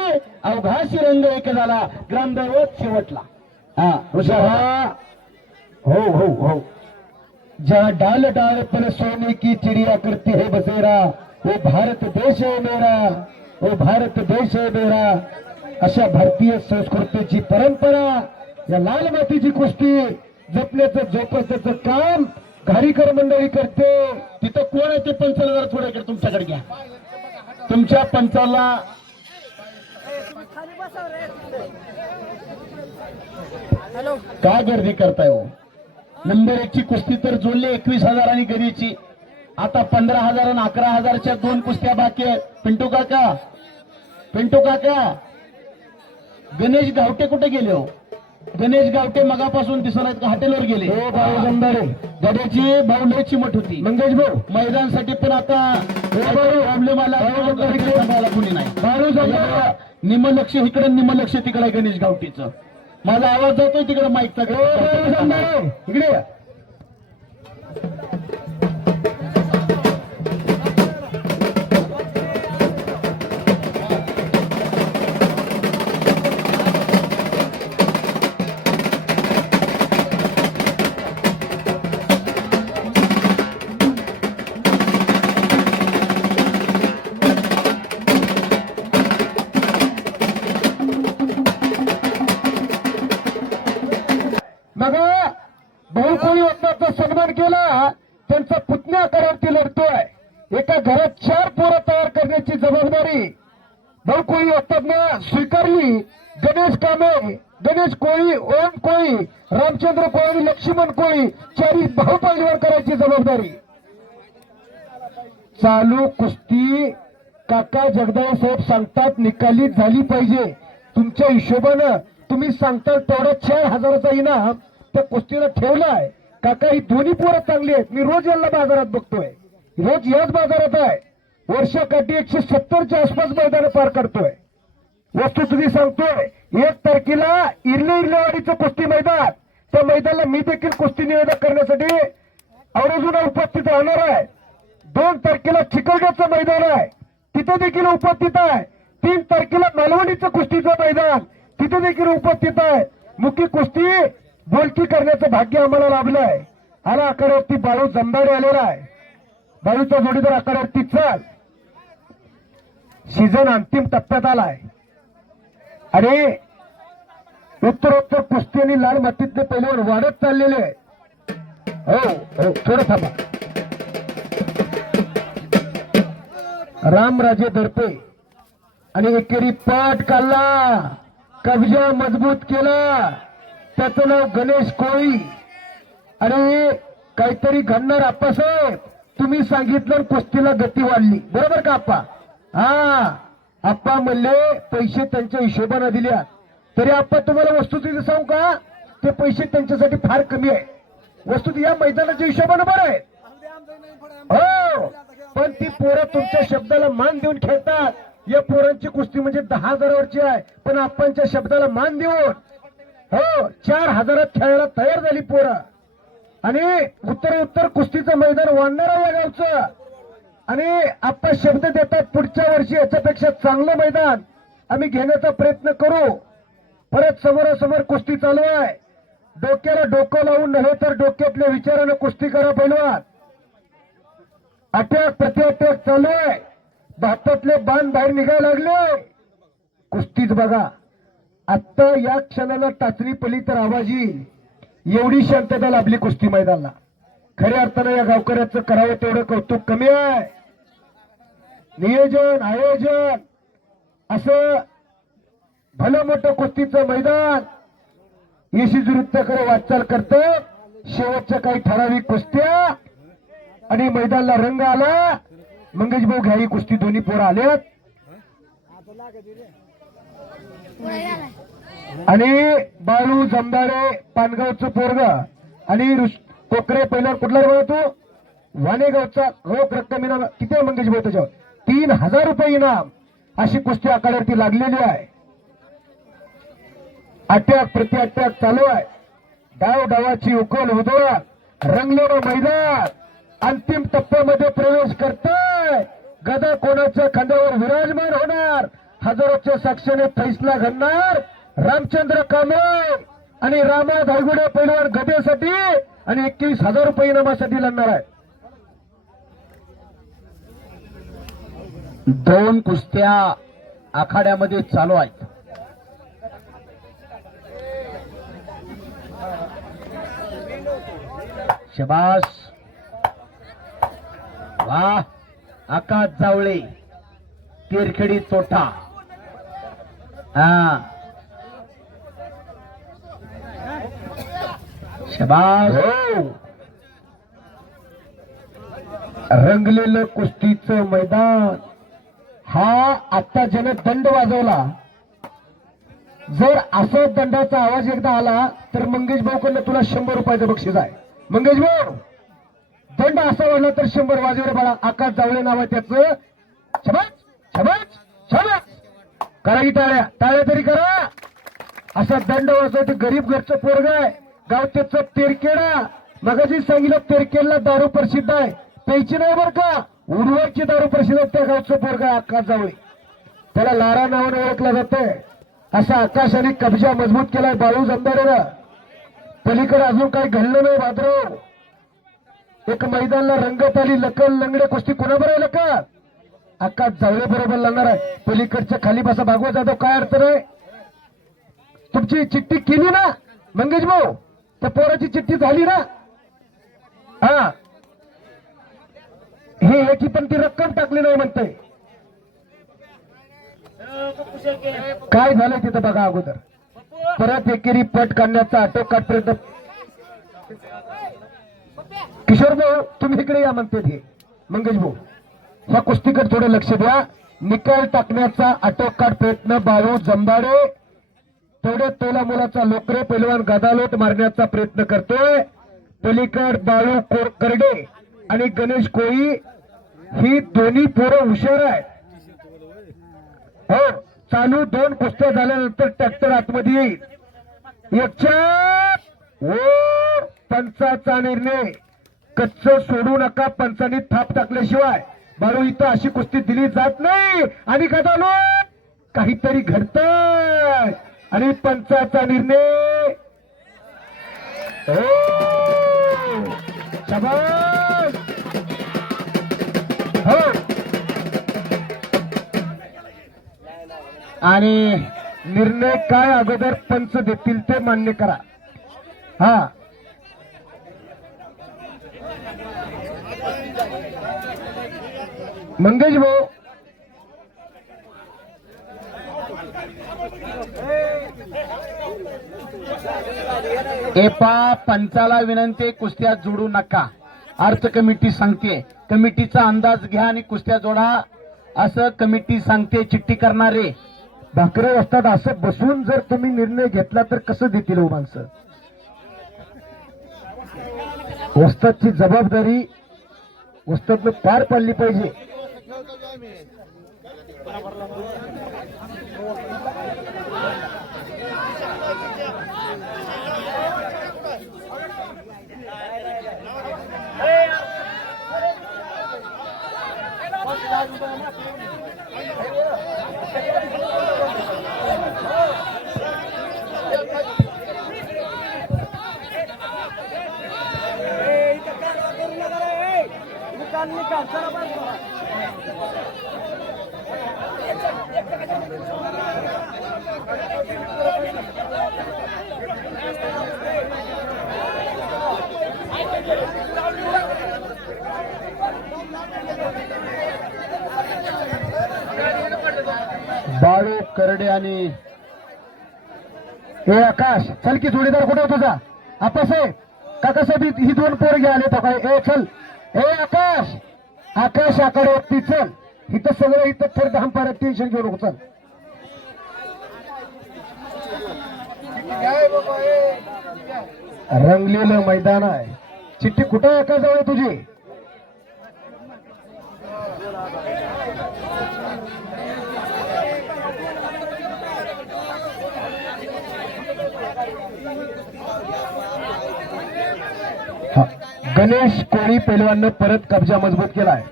अवघाशी रंग एक झाला, ग्रामदैवत शेवटला. हा ऋषभा. हो हो हो, जहाँ डाल डाल पर सोने की चिड़िया करती है बसेरा, वो भारत देश है मेरा, वो भारत देश है मेरा. अशा भारतीय संस्कृतीची परंपरा, या लाल मातीची कुस्ती जपण्याचं जोपासण्याचं काम घारीकर मंडळी करते. तिथं कोण आहे ते पंचाला जरा थोडं इकडे तुमच्याकडे घ्या. तुमच्या पंचाला का गर्दी करताय हो? नंबर 1 ची कुस्ती तर जोडली 21,000 आणि गरीची. आता 15,000 आणि 11,000च्या 2 कुस्त्या बाकी आहेत. पिंटू काका, पिंटू काका, गणेश गावटे कुठे गेले हो? गणेश गावटे मगापासून दिसत आहेत का? हॉटेलवर गेले. हो भाऊ जमदारे, गाड्याची भाऊ लय चिमट होती. मंगेश भाऊ मैदानासाठी पण आता प्रॉब्लेम आला, कुणी नाही. निमलक्ष इकडे, निमलक्ष तिकडे गणेश गावटेचं. माझा आवाज जातोय तिकडे माईकचा. इकडे या. बघा, भाऊ कोळी वत्ताचा सन्मान केला, त्यांचा पुतण्या आकारावरती लढतोय. एका घरात 4 पोरं तयार करण्याची जबाबदारी भाऊ कोळी वत्तानं स्वीकारली. गणेश कांबळे, गणेश कोळी, ओम कोळी, रामचंद्र कोळी, लक्ष्मण कोळी, 4 भाऊ पैलवान करायची जबाबदारी. चालू कुस्ती काका जगदाळे साहेब सांगतात निकाली झाली पाहिजे. तुमच्या हिशोबानं तुम्ही सांगता तेवढा 4,000चा इनाम त्या कुस्तीला ठेवलाय. काका ही दोन्ही पोरं चांगली आहेत. मी रोज यांना बाजारात बघतोय, रोज याच बाजारात आहे. वर्षाकाठी 170च्या आसपास मैदान पार करतोय. वस्तू तुम्ही सांगतोय 1 तारखेला इर्लेवाडीचं कुस्ती मैदान, त्या मैदानाला मी देखील कुस्ती निवेदन करण्यासाठी आवर्जून उपस्थित राहणार आहे. 2 तारखेला चिकलगावचं मैदान आहे, तिथे देखील उपस्थित आहे. 3 तारखेला मालवणीचं कुस्तीचं मैदान, तिथे देखील उपस्थित आहे. मुख्य कुस्ती बोलकी करण्याचं भाग्य आम्हाला लाभलंय. आला आखाड्यावरती बाळू जमदाडे आलेला आहे. बाळूचा जोडीदार आखाड्यावरती चाल. सीझन अंतिम टप्प्यात आलाय आणि उत्तरोत्तर कुस्ती आणि लाल मातीतले पैलवान वाढत चाललेले आहे. हो हो, थोडं थांबा. रामराजे दर्पे आणि एकेरी पाठ काढला, कब्जा मजबूत केला. त्याचं नाव गणेश कोळी. आणि काहीतरी घडणार आप्पासाहेब, तुम्ही सांगितलं कुस्तीला गती वाढली. बरोबर का आप्पा? हा, आप्पा म्हणले पैसे त्यांच्या हिशोबाने दिल्या. तरी आप्पा तुम्हाला वस्तुस्थिती सांगू का, ते पैसे त्यांच्यासाठी फार कमी आहे. वस्तुस्थिती या मैदानाच्या हिशोबाने बरं आहे. हो, पण ती पोरं तुमच्या शब्दाला मान देऊन खेळतात. या पोरांची कुस्ती म्हणजे 10,000वरची आहे, पण आपणच्या शब्दाला मान देऊन हो 4,000 खेळायला तयार झाली पोरं. आणि उत्तर कुस्तीचं मैदान वाढणार आहे या गावचं. आणि आपण शब्द देतात पुढच्या वर्षी याच्यापेक्षा चांगलं मैदान आम्ही घेण्याचा प्रयत्न करू. परत समोरासमोर कुस्ती चालू आहे. डोक्याला डोकं लावून नव्हे तर डोक्यातल्या विचारानं कुस्ती करा पैलवान. अटॅक प्रत्याटॅक चालू आहे. भातातले बाण बाहेर निघायला लागले. कुस्तीच बघा. आत्ता या क्षणाला टाचणी पडली तर आवाज येईल एवढी शांतता लाभली कुस्ती मैदानाला. खऱ्या अर्थानं या गावकऱ्याचं करावं तेवढं कौतुक कमी आहे. नियोजन आयोजन असं भलं मोठं कुस्तीचं मैदान यशस्वी नृत्याकडे वाटचाल करतं. शेवटच्या काही ठराविक कुस्त्या आणि मैदानाला रंग आला. मंगेश भाऊ घ्याई कुस्ती दोन्ही पोरं आल्यात. आणि बाळू जमदारे पानगावचं पोरग आणि कोकरे पहिल्यावर कुठला रे बघा तू वानेगावचा रोख रक्कम इनाम किती आहे मंगेश भाऊ त्याच्यावर 3,000 रुपये इनाम. अशी कुस्ती आखाड्यावरती लागलेली आहे. अटॅक प्रत्याटॅक चालू आहे. डाव डावाची उकल उधळा रंगलेलं मैदान अंतिम टप्प्यामध्ये प्रवेश करतोय. गदा कोणाच्या खांद्यावर विराजमान होणार. हजारोच्या साक्षीने फैसला घडणार. रामचंद्र कांबळे आणि रामा धायगुडे पैलवान गदेसाठी आणि 21,000 रुपये इनामासाठी लढणार आहे. 2 कुस्त्या आखाड्यामध्ये चालू आहेत. शबास वा. आकाश जावळे तेरखेडी चोठा. हा शबास. रंगलेलं कुस्तीचं मैदान. हा आता ज्याने दंड वाजवला जर असा दंडाचा आवाज एकदा आला तर मंगेश भाऊकडनं तुला 100 रुपयाचं बक्षीस आहे. मंगेश भाऊ दंड असा वाढला तर 100 वाजवले बाळा. आकाश जावळे नाव आहे त्याचं. छबाच छबाच छबाच करा की टाळ्या टाळ्या तरी करा. असा दंड वाजवते. गरीब घरचं पोरग आहे. गावचं तेरकेडा. मगाशी सांगितलं तेरकेडला दारू प्रसिद्ध आहे. प्यायची नाही बरं का उडवायची दारू प्रसिद्ध आहे. त्या गावचं पोरग आहे आकाश जावळे. त्याला लारा नावाने ओळखलं जातंय. असा आकाशाने कब्जा मजबूत केलाय बाळू जमदारेनं. पलीकडे अजून काही घडलं नाही भाद्रव. एक मैदानाला रंगत आली. लकल लंगडे कुस्ती कोणाबरोबर आहे लका आकाश जावळे बरोबर लढणार आहे. पलीकडच्या खाली बसा भागवत जातो. काय अर्थ नाही. तुमची चिठ्ठी केली ना मंगेश भाऊ. त्या पोराची चिठ्ठी झाली ना. हा हे याची पण ती रक्कम टाकली नाही म्हणते. काय झालं तिथं बघा अगोदर. परत एकेरी पट काढण्याचा आटोकाट प्रयत्न. किशोर भाऊ तुम्ही इकडे या म्हणते ते मंगेश भाऊ. ह्या कुस्तीकडे थोडं लक्ष द्या. निकाल टाकण्याचा आटोकाट प्रयत्न बाळू जमदाडे. तेवढ्या तोला मुलाचा लोकरे पैलवान गदालोट मारण्याचा प्रयत्न करतोय. पलीकड बाळू करडे आणि गणेश कोळी ही दोन्ही पोरं हुशार आहेत. हो चालू 2 कुस्त्या झाल्यानंतर ट्रॅक्टर आतमध्ये येईल. पंचाचा निर्णय. कच्च सोडू नका. पंचांनी थाप टाकल्याशिवाय बाळू इथं अशी कुस्ती दिली जात नाही. आणि गदालोट काहीतरी घडतंय आणि पंचाचा निर्णय. शाबास. हो आणि निर्णय काय अगोदर पंच देतील ते मान्य करा. हा मंगेश भाऊ एपा पंचाला विनंती कुस्त्या जोडू नका. अर्थ कमिटी सांगते. कमिटीचा अंदाज घ्या आणि कुस्त्या जोडा असं कमिटी सांगते. चिठ्ठी करणारे भाकरे असतात. असं बसून जर तुम्ही निर्णय घेतला तर कसं देतील हो माणसं. वस्तादची जबाबदारी वस्तातनं पार पाडली पाहिजे. बाळू करडे आणि हे आकाश चल की जोडीदार कुठे तुझा आपासाहेब काकासाहेब ही दोन पोर घ्या आले तो काय ए चल ए आकाश आकाश आकडे ती चल इथं सगळं इथं थर दहा पाऱ्यात टेन्शन घेऊ नको चल. रंगलेलं मैदान आहे. चिठ्ठी कुठं आहे का जवळ तुझी. हा, गणेश कोळी पैलवाननं परत कब्जा मजबूत केलाय.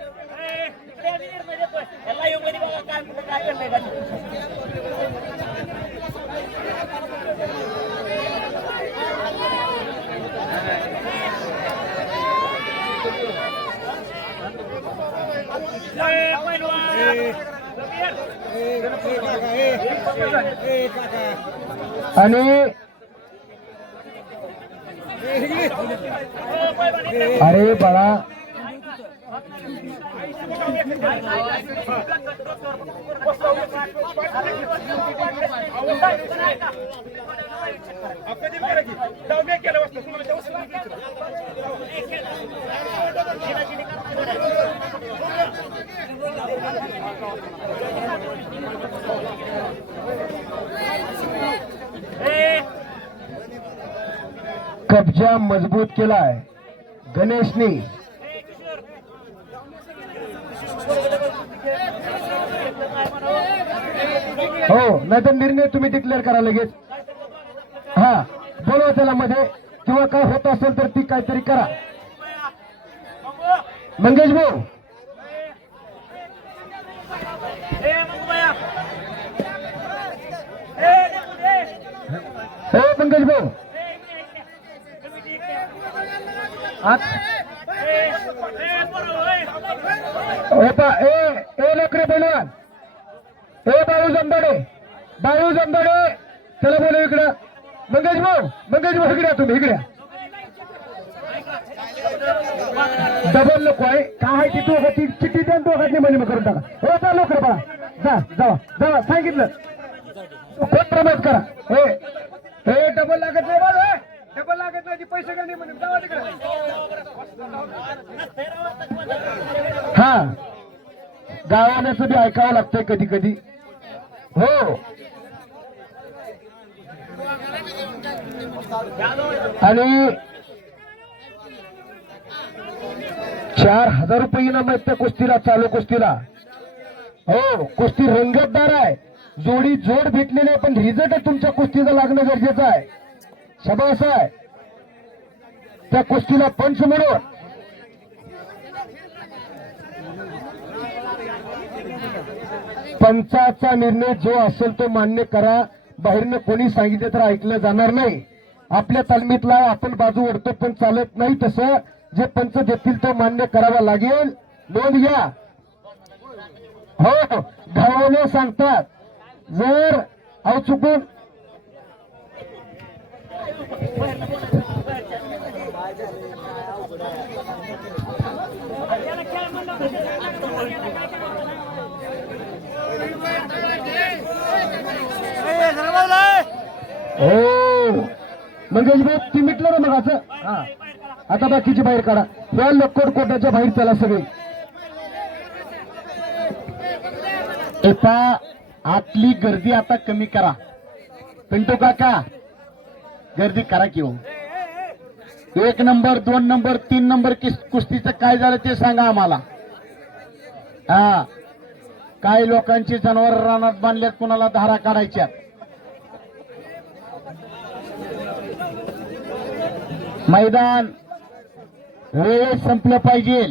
आणि अरे बाळा कब्जा मजबूत केलाय गणेशनी. हो नाहीतर निर्णय तुम्ही डिक्लेअर करा लगेच. हा बोलवा त्याला मध्ये किंवा काय होत असेल तर ती काहीतरी करा. मंगेश भाऊ हो मंगेश भाऊ ए लोकरे बोलवा ए बाळू जमदाडे चला बोलू इकडं. मंगेश भाऊ इकडे तुम्ही इकडे डबल नको आहे काय ती तू ती चिठ्ठी द्या दोघांनी म्हणजे करून टाका. हो त्या लोकर बाळा जावा सांगितलं कोण प्रमोद करा. हे डबल लागत नाही बाळा डबल लागत नाही पैसे का नाही म्हणून जावा तिकडे. हा गावाण्याचं बी ऐकावं लागतंय कधी कधी. हो आणि 4,000 रुपये इनाम आहेत त्या कुस्तीला चालू कुस्तीला. हो कुस्ती रंगतदार आहे. जोडी जोड भेटलेली आहे पण रिझल्ट तुमच्या कुस्तीचा लागणं गरजेचं आहे. शबास आहे त्या कुस्तीला पंच म्हणून पंचाचा निर्णय जो असेल तो मान्य करा. बाहेरनं कोणी सांगितलं तर ऐकलं जाणार नाही. आपल्या तालमीतला आपण बाजू ओढतो पण चालत नाही. तसं जे पंच देतील तो मान्य करावा लागेल. नोंद घ्या. हो गावाने सांगतात जर चुकून हो मंगेश भाऊ ती मिटलं ना मग असं. हा आता बाकीची बाहेर काढा. या लक्कोट कोटाच्या बाहेर चला सगळे. एका आतली गर्दी आता कमी करा. पिंटू काका गर्दी करा की हो. 1 नंबर 2 नंबर 3 नंबर कुस्तीचं काय झालं ते सांगा आम्हाला. हा, काही लोकांची जनावर रानात बांधल्यात, कुणाला धारा काढायच्या. मैदान वेळेत संपलं पाहिजे.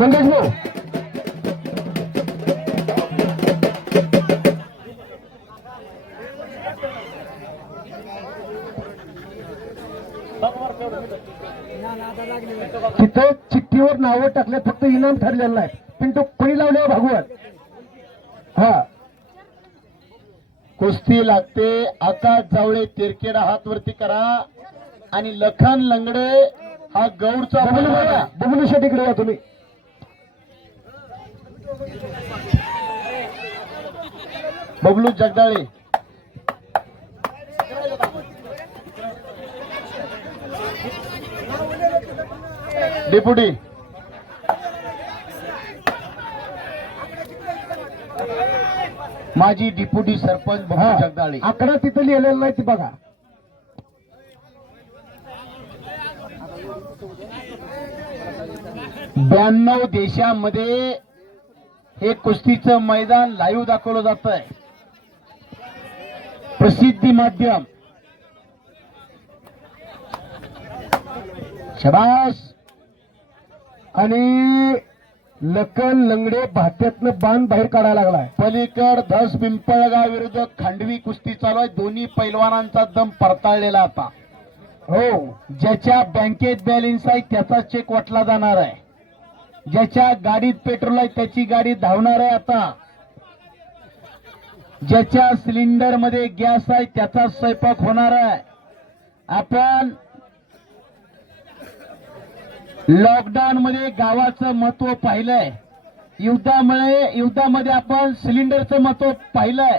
मंगेश भाऊ, तिथं चिठ्ठीवर नावं टाकले, फक्त इनाम ठरलेलं नाही. पिंटू कोणी लावले भागवत. हा, कुस्ती लागते. आकाश जावळे तिरकेडा हात वरती करा आणि लखन लंगडे हा गौरचा मुलगा. बबलू शेट्टीकडे या तुम्ही. बबलू जगदाळे. डेपुटी माजी डिप्युटी सरपंच बबलू जगदाळे. आकडा तिथं लिहिलेला नाही, ती बघा. ब्याण्णव देशामध्ये हे कुस्तीचं मैदान लाईव्ह दाखवलं जात आहे. प्रसिद्धी माध्यम. शबास. आणि लखन लंगडे भात्यातनं बाण बाहेर काढायला लागलाय. पलीकड धस पिंपळगाव विरुद्ध खांडवी कुस्ती चालू आहे. दोन्ही पैलवानांचा दम परताळलेला आता. हो, ज्याच्या बँकेत बॅलन्स आहे त्याचा चेक वाटला जाणार आहे. ज्याच्या गाडीत पेट्रोल आहे त्याची गाडी धावणार आहे आता. ज्याच्या सिलेंडर मध्ये गॅस आहे त्याचा स्वयंपाक होणार आहे. आपण लॉकडाऊन मध्ये गावाचं महत्व पाहिलंय. युद्धामध्ये आपण सिलेंडरचं महत्व पाहिलंय.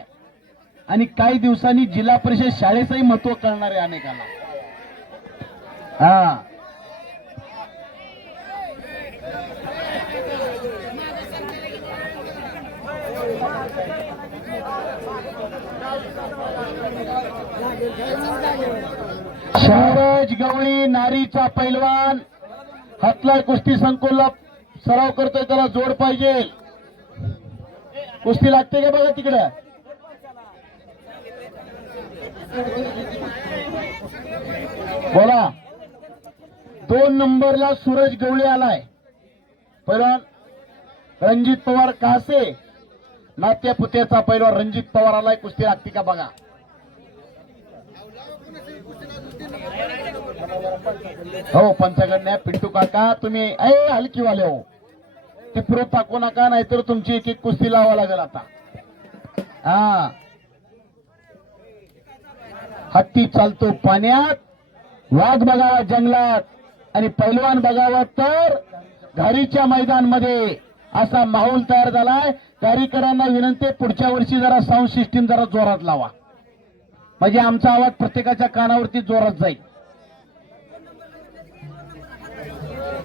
आणि काही दिवसांनी जिल्हा परिषद शाळेचंही महत्व कळणार आहे अनेकांना. हा, शहरज गवळी नारीचा पैलवान हातलाय कुस्ती संकुलला सराव करतोय. त्याला जोड पाहिजे. कुस्ती लागते का बघा तिकडे. बोला. 2 नंबरला सूरज गवळी आलाय. पैलवान रणजित पवार कासे नात्या पुत्याचा पैलवान रणजित पवार आलाय. कुस्ती लागते का बघा. हो, पंचगण्या पिंटू काका तुम्ही हलकीवाले हो. ते पुरं टाकू नका, नाहीतर तुमची एक एक कुस्ती लावा लागेल आता. हा, हत्ती चालतो पाण्यात, वाघ बघावा जंगलात आणि पैलवान बघावा तर घारीच्या मैदानमध्ये. असा माहोल तयार झालाय. कार्यकरांना विनंती, पुढच्या वर्षी जरा साऊंड सिस्टीम जरा जोरात लावा, म्हणजे आमचा आवाज प्रत्येकाच्या कानावरती जोरात जाईल.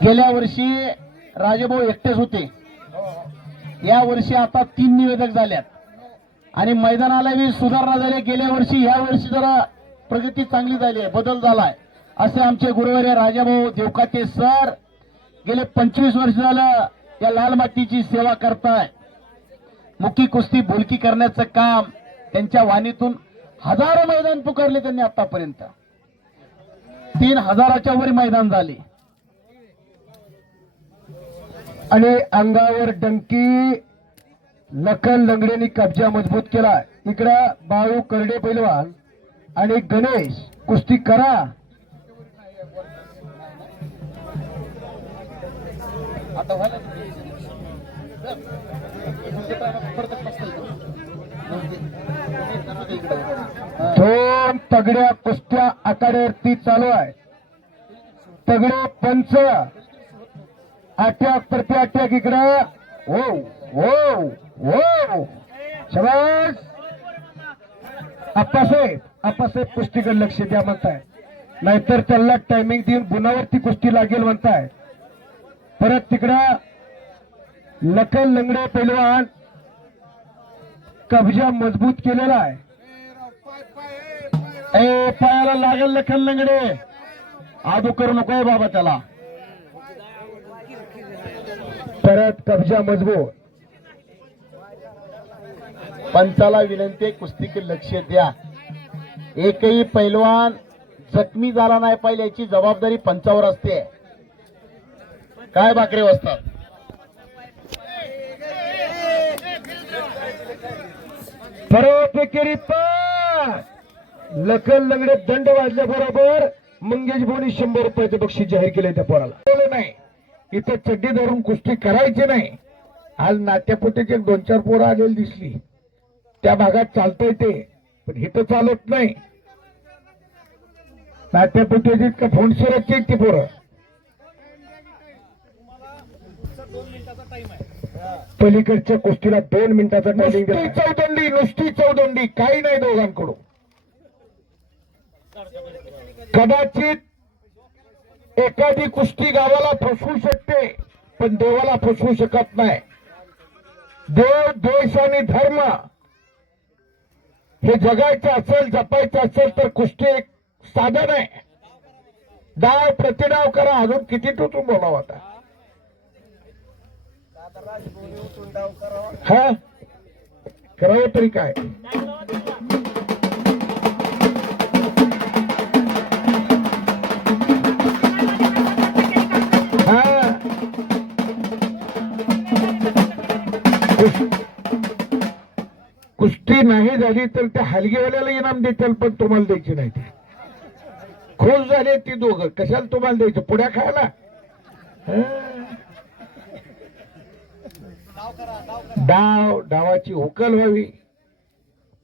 गेल्या वर्षी राजेभाऊ एकटेच होते. या वर्षी आता 3 निवेदक झाल्यात आणि मैदानालाही सुधारणा झाली. गेल्या वर्षी ह्या वर्षी जरा प्रगती चांगली झाली आहे, बदल झालाय. असे आमचे गुरुवर्य राजाभाऊ देवकाते सर गेले 25 वर्ष झालं या लाल मातीची सेवा करताय. मुकी कुस्ती बोलकी करण्याचं काम त्यांच्या वाणीतून हजारो मैदान पुकारले त्यांनी आतापर्यंत. 3000च्या वर मैदान झाले. आणि अंगावर डंकी लखन लंगडेनी कब्जा मजबूत केला. इकडं बाळू करडे पैलवान आणि गणेश कुस्ती करा. दोन तगड्या कुस्त्या आखाड्यावरती चालू आहे. तगडे पंच अटॅक प्रति अटॅक इकडं. हो हो हो, शबास. आप्पासाहेब कुस्तीकडे लक्ष द्या म्हणताय, नाहीतर त्याला टायमिंग देऊन गुणावरती कुस्ती लागेल म्हणताय. परत तिकडं लखन लंगडे पैलवान कब्जा मजबूत केलेला आहे. ए पायाला लागेल लखन लंगडे, आदू करू नकोय बाबा त्याला. परत कब्जा मजबूत. पंचाला विनंती आहे, कुस्तीकडे लक्ष द्या. एकही पैलवान जखमी झाला नाही पाहिजे याची जबाबदारी पंचावर असते. काय बाकरे वाजतात. परत एकेरी पास. लखन लंगडे दंड वाजल्याबरोबर मंगेश भोनी 100 रुपयाचं बक्षीस जाहीर केलंय त्या पोराला. नाही इथं चड्डी धरून कुस्ती करायची नाही. आज नाट्यपोटीची 2-4 पोरं आलेली दिसली, त्या भागात चालतंय ते, पण इथं चालत नाही. नाट्यपोटीची का फोनशिराची ती पोरं. पलीकडच्या कुस्तीला 2 मिनिटाचा टायमिंग. नुसती चौदंडी काही नाही दोघांकडून. कदाचित एखादी कुस्ती गावाला फसवू शकते, पण देवाला फसवू शकत नाही. देव, देश आणि धर्म हे जगायचं असेल, जपायचं असेल तर कुस्ती एक साधन आहे. डाव प्रतिडाव करा. अजून किती टोचून बोलावं आता. हा करावं तरी काय. कुस्ती नाही झाली तर त्या हलगेवाल्याला इनाम देतील, पण तुम्हाला द्यायची नाही. ती खुश झाले ती दोघं, कशाला तुम्हाला द्यायचं पुड्या खायला. डावाची उकल व्हावी.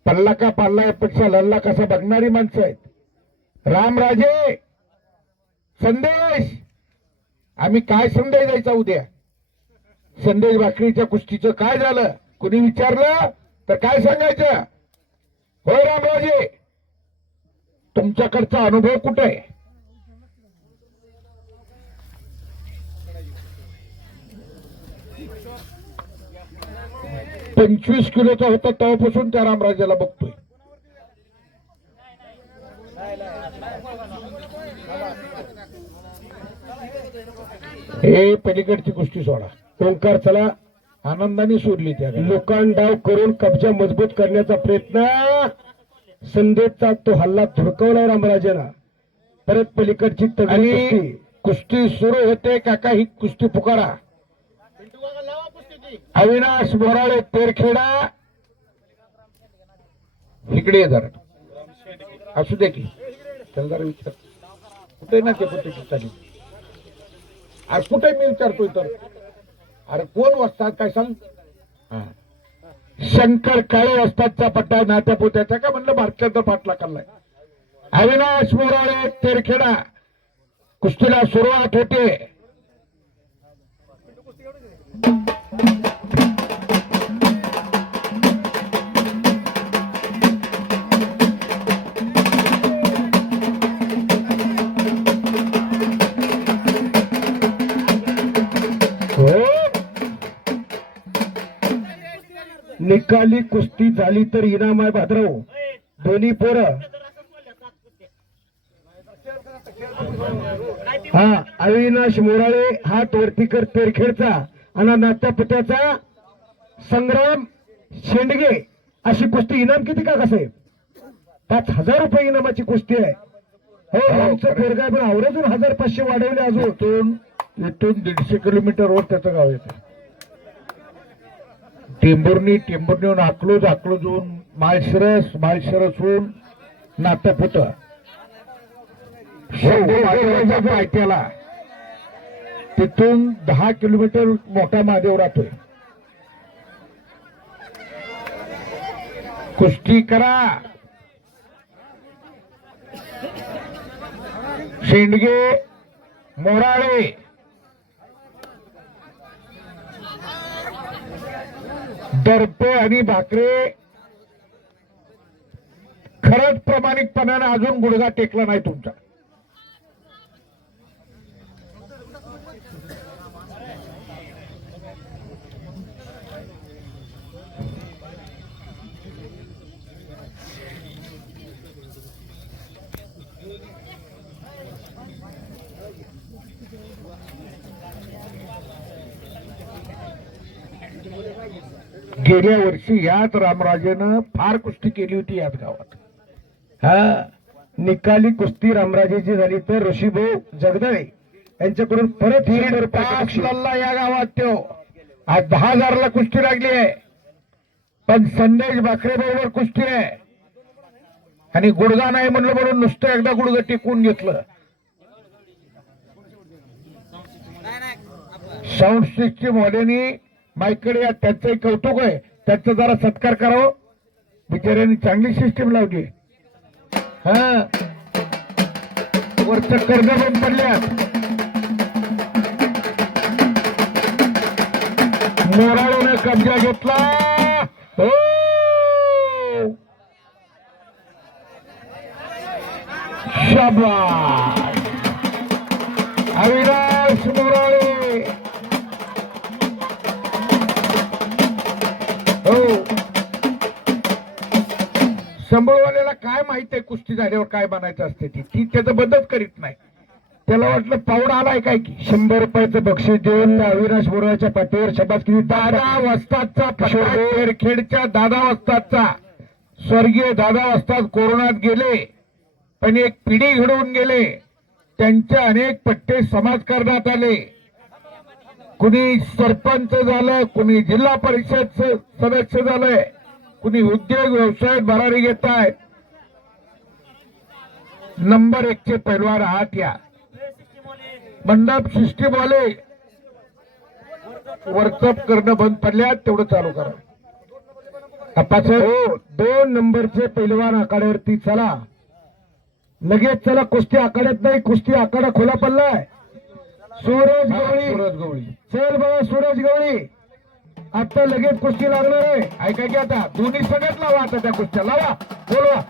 पल्ला का पाल्ला यापेक्षा लल्ला कसा बघणारी माणसं आहेत. रामराजे संदेश, आम्ही काय संदेश द्यायचा उद्या. संदेश भाकरीच्या कुस्तीचं काय झालं कुणी विचारलं तर काय सांगायचं. होय रामराजे, तुमच्याकडचा अनुभव कुठे आहे. $25 किलोचा होता तेव्हापासून त्या रामराजाला बघतोय. हे पलीकडची कुस्ती सोडा. ओंकार चला आनंदाने सोडली. त्या लोकांना डाव करून कब्जा मजबूत करण्याचा प्रयत्न. संदेशचा तो हल्ला धुडकवलाय रामराजाला. परत पलीकडची तगडी कुस्ती सुरू होते. काका ही कुस्ती पुकारा. अविनाश मोराळे तेरखेडा, इकडे ये जरा. असू दे की चल जरा विचार कुठे ना ते कुठे आज कुठे मी विचारतोय तर. अरे कोण वाजतात काय सांग. शंकर काळे वस्तादचा पट्टा नात्या पोत्याचा का म्हणलं भारताचा पाटला करलाय. अविनाश मोराळे तेरखेडा, कुस्तीला सुरुवात होते. निकाली कुस्ती झाली तर इनाम आहे भाद्रव. दोन्ही पोरं. हा अविनाश मोराळे हा तोरतीकर तेरखेडचा आणि नात्यापुत्याचा संग्राम शेंडगे. अशी कुस्ती इनाम किती का कसं आहे. 5,000 रुपये इनामाची कुस्ती आहे. हो आमचं पोरगा पण आवरेजून 1,500 वाढवले. अजून इथून 150 किलोमीटरवर त्याचं गाव येतं. टेंभुर्णीहून अकलूजहून माळशिरसहून नात्यापुत पायथ्याला. तिथून 10 किलोमीटर मोठा महादेव राहतोय. कुस्ती करा. शेंडगे मोराळे दर्पे आणि भाकरे. खरंच प्रामाणिकपणाने अजून गुडघा टेकला नाही तुमचा. गेल्या वर्षी याच रामराजेनं फार कुस्ती केली होती याच गावात. हा निकाली कुस्ती रामराजेची झाली तर ऋषीभाऊ जगदाळे यांच्याकडून परत 100 रुपये लल्ला या गावात तो आज 10,000ला कुस्ती लागली आहे. पण संदेश बाकरे बरोबर कुस्ती आहे आणि गुडगा नाही म्हणलं म्हणून नुसतं एकदा गुडघं टिकून घेतलं. साऊंड सिस्टीम वाल्यांनी माईकडे या त्यांचंही कौतुक आहे, त्यांचा जरा सत्कार करावं. बिचाऱ्यांनी चांगली सिस्टीम लावली. हा वरचं कर्ज बंद पडल्यात. मोराळूने कब्जा घेतला. हो शाबास अविनाश मोराळे. हो संभळवाल्याला काय माहिती आहे कुस्ती झाल्यावर काय बनायचं असते ती त्याचं बदल करीत नाही. त्याला वाटलं पावडा आलाय काय की 100 रुपयाचं बक्षीस देऊन त्या अविनाश मोराळच्या पाठीवर शबासकी. दादा वस्तादचा खेडच्या दादा वस्तादचा स्वर्गीय दादा वस्ताद कोरोनात गेले पण एक पिढी घडवून गेले. त्यांचे अनेक पट्टे समाज करण्यात आले. कुणी सरपंच झालं, कुणी जिल्हा परिषद सदस्य झालंय, कुणी उद्योग व्यवसायात भरारी घेत आहेत. नंबर 1 चे पैलवान आहात या मंडप सिस्टीमवाले. वर्कअप करणं बंद पडल्यात तेवढं चालू करा. हो 2 नंबरचे पैलवान आखाड्यावरती चला लगेच. चला कुस्ती आखाड्यात नाही, कुस्ती आखाडा खुला पडलाय. सूरज गवळी चल बघा सूरज गवळी आता लगेच कुस्ती लागणार आहे. ऐका की आता दोन्ही सगळ्यात लावा. आता त्या कुस्त्या लावा बोलवा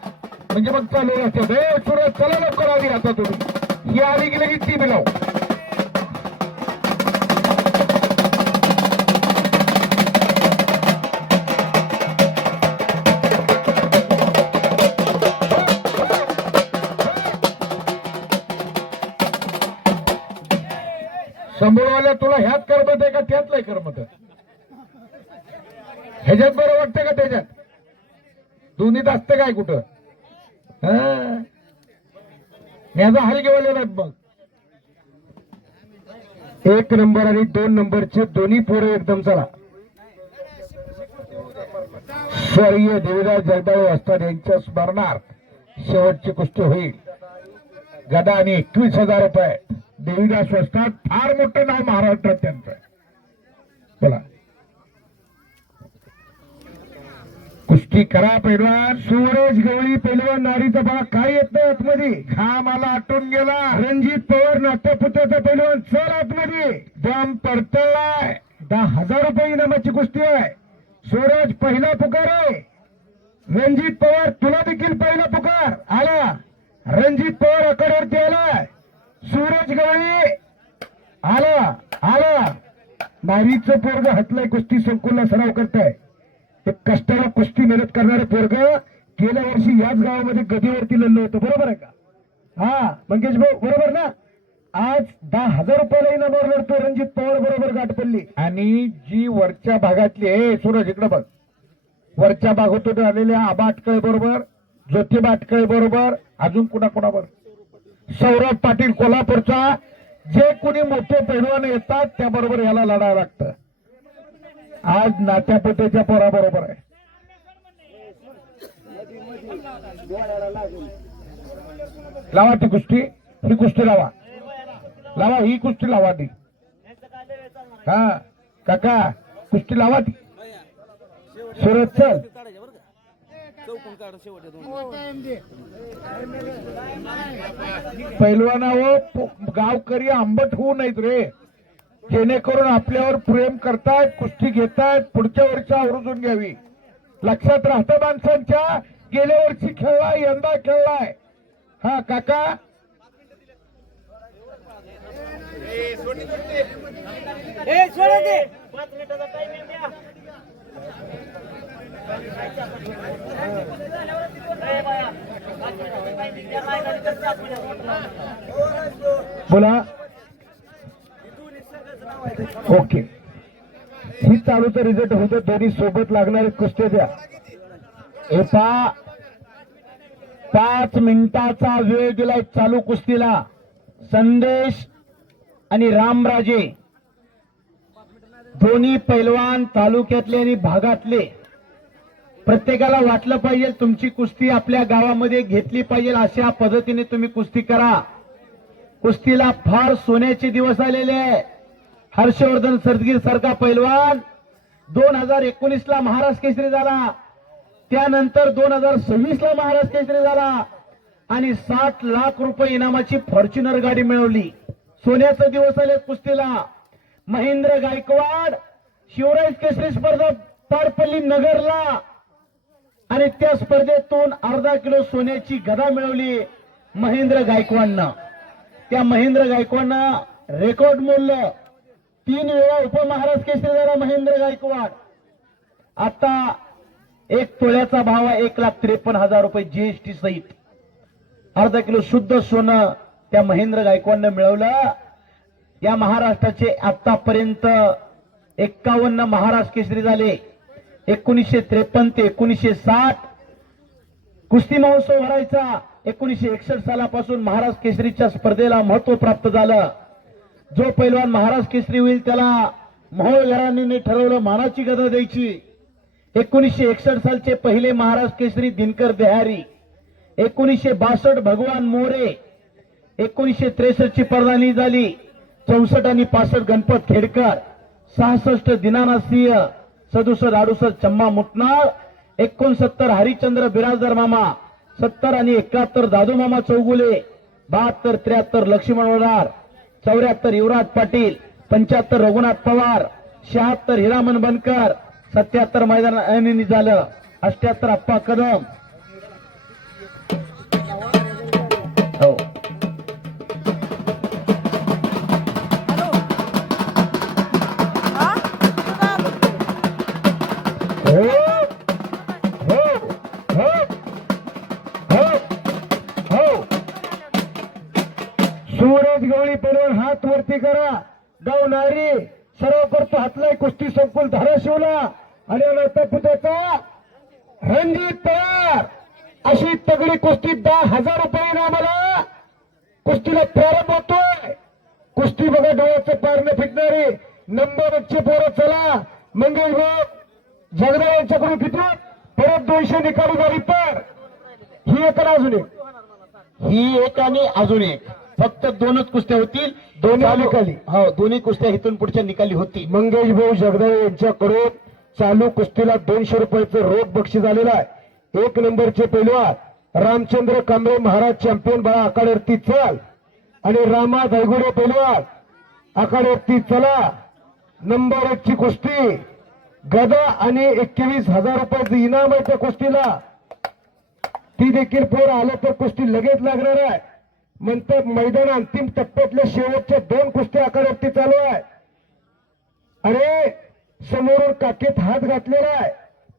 म्हणजे मग चालू राहतात. सूरज चला लवकर आली. आता तुम्ही ही आली की लगेच ती मिळाव. संभळवाल्या तुला ह्यात करमत आहे का त्यातलंय करमत? ह्याच्यात बरं वाटतं का त्याच्यात? दोन्हीत असतं काय कुठं? ह्याचा हाल घेवालेला मग 1 नंबर आणि 2 नंबरचे दोन्ही पोरं एकदम चला. स्वर्गीय देवीदास जगदाळे असतात यांच्या स्मरणार्थ शेवटची कुस्ती होईल. गदा आणि 21,000 रुपये. देवीदास असतात फार मोठं नाव महाराष्ट्रात त्यांचं. बोला कुस्ती करा पैलवान. सूरज गवळी पैलवान नारीचा बघा काय येत नाही आतमध्ये. हा मला आटून गेला. रणजित पवार नाट्यपुत्राचा पैलवान चल आतमध्ये. बॉम्ब पडतलाय. 10,000 रुपये इनामाची कुस्ती आहे. सूरज पहिला पुकार आहे. रणजित पवार तुला देखील पहिला पुकार आला. रणजित पवार आखाड्यावरती आलाय. सूरज गवळी आला आला. नारीचं पोरग हटलंय कुस्ती संकुलला सराव करताय. एक कष्टाला कुस्ती मेहनत करणारं पोरग गेल्या वर्षी याच गावामध्ये गदीवरती लढलं होतं. बरोबर आहे का? हा मंगेश भाऊ बरोबर ना? आज 10,000 रुपयाला इनामावर लढतो रणजित पवार बरोबर गाठ पडली. आणि जी वरच्या भागातली हे सूरज इकडे बघ. वरच्या भागातून आलेल्या आबा अटकळे बरोबर, ज्योतिबा अटकळे बरोबर, अजून कुणाकुणावर सौरभ पाटील कोल्हापूरचा. जे कोणी मोठे पैलवान येतात त्याबरोबर याला लढायला लागतं. आज नात्यापोत्याच्या पोराबरोबर आहे. लावा ती कुस्ती. ही कुस्ती लावा. लावा ही कुस्ती लावा ती. हा काका कुस्ती लावा ती. सुरत चल. पैलवानावर गावकरी आंबट होऊ नयेत रे. जेणेकरून आपल्यावर प्रेम करतायत, कुस्ती घेतायत, पुढच्या वर्षी आवर्जून घ्यावी. लक्षात राहतं माणसांच्या. गेल्या वर्षी खेळलाय, यंदा खेळलाय. हा काका बोला. ओके ही चालूचा रिझल्ट होतं. दोन्ही सोबत लागणारे कुस्त्या द्या. एका 5 मिनिटाचा वेळ दिलाय चालू कुस्तीला. संदेश आणि रामराजे दोन्ही पैलवान तालुक्यातले आणि भागातले. प्रत्येकाला वाटलं पाहिजे तुमची कुस्ती आपल्या गावामध्ये घेतली पाहिजे, अशा पद्धतीने तुम्ही कुस्ती करा. कुस्तीला फार सोन्याचे दिवस आलेले आहे. हर्षवर्धन सरदगीर सारखा पैलवान 2019 ला महाराष्ट्र केसरी झाला, त्यानंतर 2026 ला महाराष्ट्र केसरी झाला आणि 60 लाख रुपये इनामाची फॉर्च्युनर गाडी मिळवली. सोन्याचे दिवस आले कुस्तीला. महेंद्र गायकवाड शिवराज केसरी स्पर्धा पार पडली नगरला आणि त्या स्पर्धेतून अर्धा किलो सोन्याची गदा मिळवली महेंद्र गायकवाडनं. त्या महेंद्र गायकवाडनं रेकॉर्ड मोडलं. 3 वेळा उपमहाराष्ट्र केसरी झाला महेंद्र गायकवाड. आता 1 तोळ्याचा भाव आहे 1,53,000 रुपये जीएसटी सहित. अर्धा किलो शुद्ध सोनं त्या महेंद्र गायकवाडनं मिळवलं. या महाराष्ट्राचे आतापर्यंत 51 महाराष्ट्र केसरी झाले. 1953 ते 1960 कुस्ती महोत्सव भरायचा. 1961 सालापासून महाराष्ट्र केसरीच्या स्पर्धेला महत्व प्राप्त झालं. जो पैलवान महाराष्ट्र केसरी होईल त्याला मोहोळ घराण्याने ठरवलं मानाची गदा द्यायची. 1961 सालचे पहिले महाराष्ट्र केसरी दिनकर देहारी, 1962 भगवान मोरे, 1963 ची परदानी झाली, 64 आणि 65 गणपत खेडकर, 66 दीनानाथ सिंह, 67 68 चम्मा मुटनाळ, 69 हरिचंद्र बिराजदार मामा, 70 आणि 71 दादू मामा चौगुले, 72 73 लक्ष्मण वडार, 74 युवराज पाटील, 75 रघुनाथ पवार, 76 हिरामन बनकर, 77 मैदान झालं, 78 अप्पा कदम. हो सूरज गवळी पैलवान हात वरती करा. गावणारी सर्व करतो हातलाय कुस्ती संकुल धाराशिवला आणि पुण्याचा रणजित तयार. अशी तगडी कुस्ती 10,000 रुपये इनामाला कुस्तीला प्रारंभ होतोय. कुस्ती बघा डोळ्याचं पारणं फिटणारी नंबर 1 ची पोरं. चला मंगेश भाऊ जगदाळे यांच्याकडून फिटून परत 200 निकाली झाली. तर ही एक आणि अजून एक, ही एक आणि अजून एक, फक्त 2च कुस्त्या होतील. दोन्ही निकाली. हो दोन्ही कुस्त्या इथून पुढच्या निकाली होतील. मंगेश भाऊ जगदाळे यांच्याकडून चालू कुस्तीला 200 रुपयाचं रोख बक्षीस आलेलं आहे. 1 नंबरचे पैलवान रामचंद्र कांबळे महाराज चॅम्पियन बाळा आखाड्यावरती चल आणि रामा धायगुडे पैलवान आखाड्यावरती चला. नंबर 1 ची कुस्ती गदा आणि 21,000 रुपयाचं इनाम आहे त्या कुस्तीला. ती देखील पोर आलं तर कुस्ती लगेच लागणार आहे. नंतर मैदान अंतिम टप्प्यातल्या शेवटच्या 2 कुस्त्या आखाड्यावरती चालू आहे. अरे समोरून काकेत हात घातलेला आहे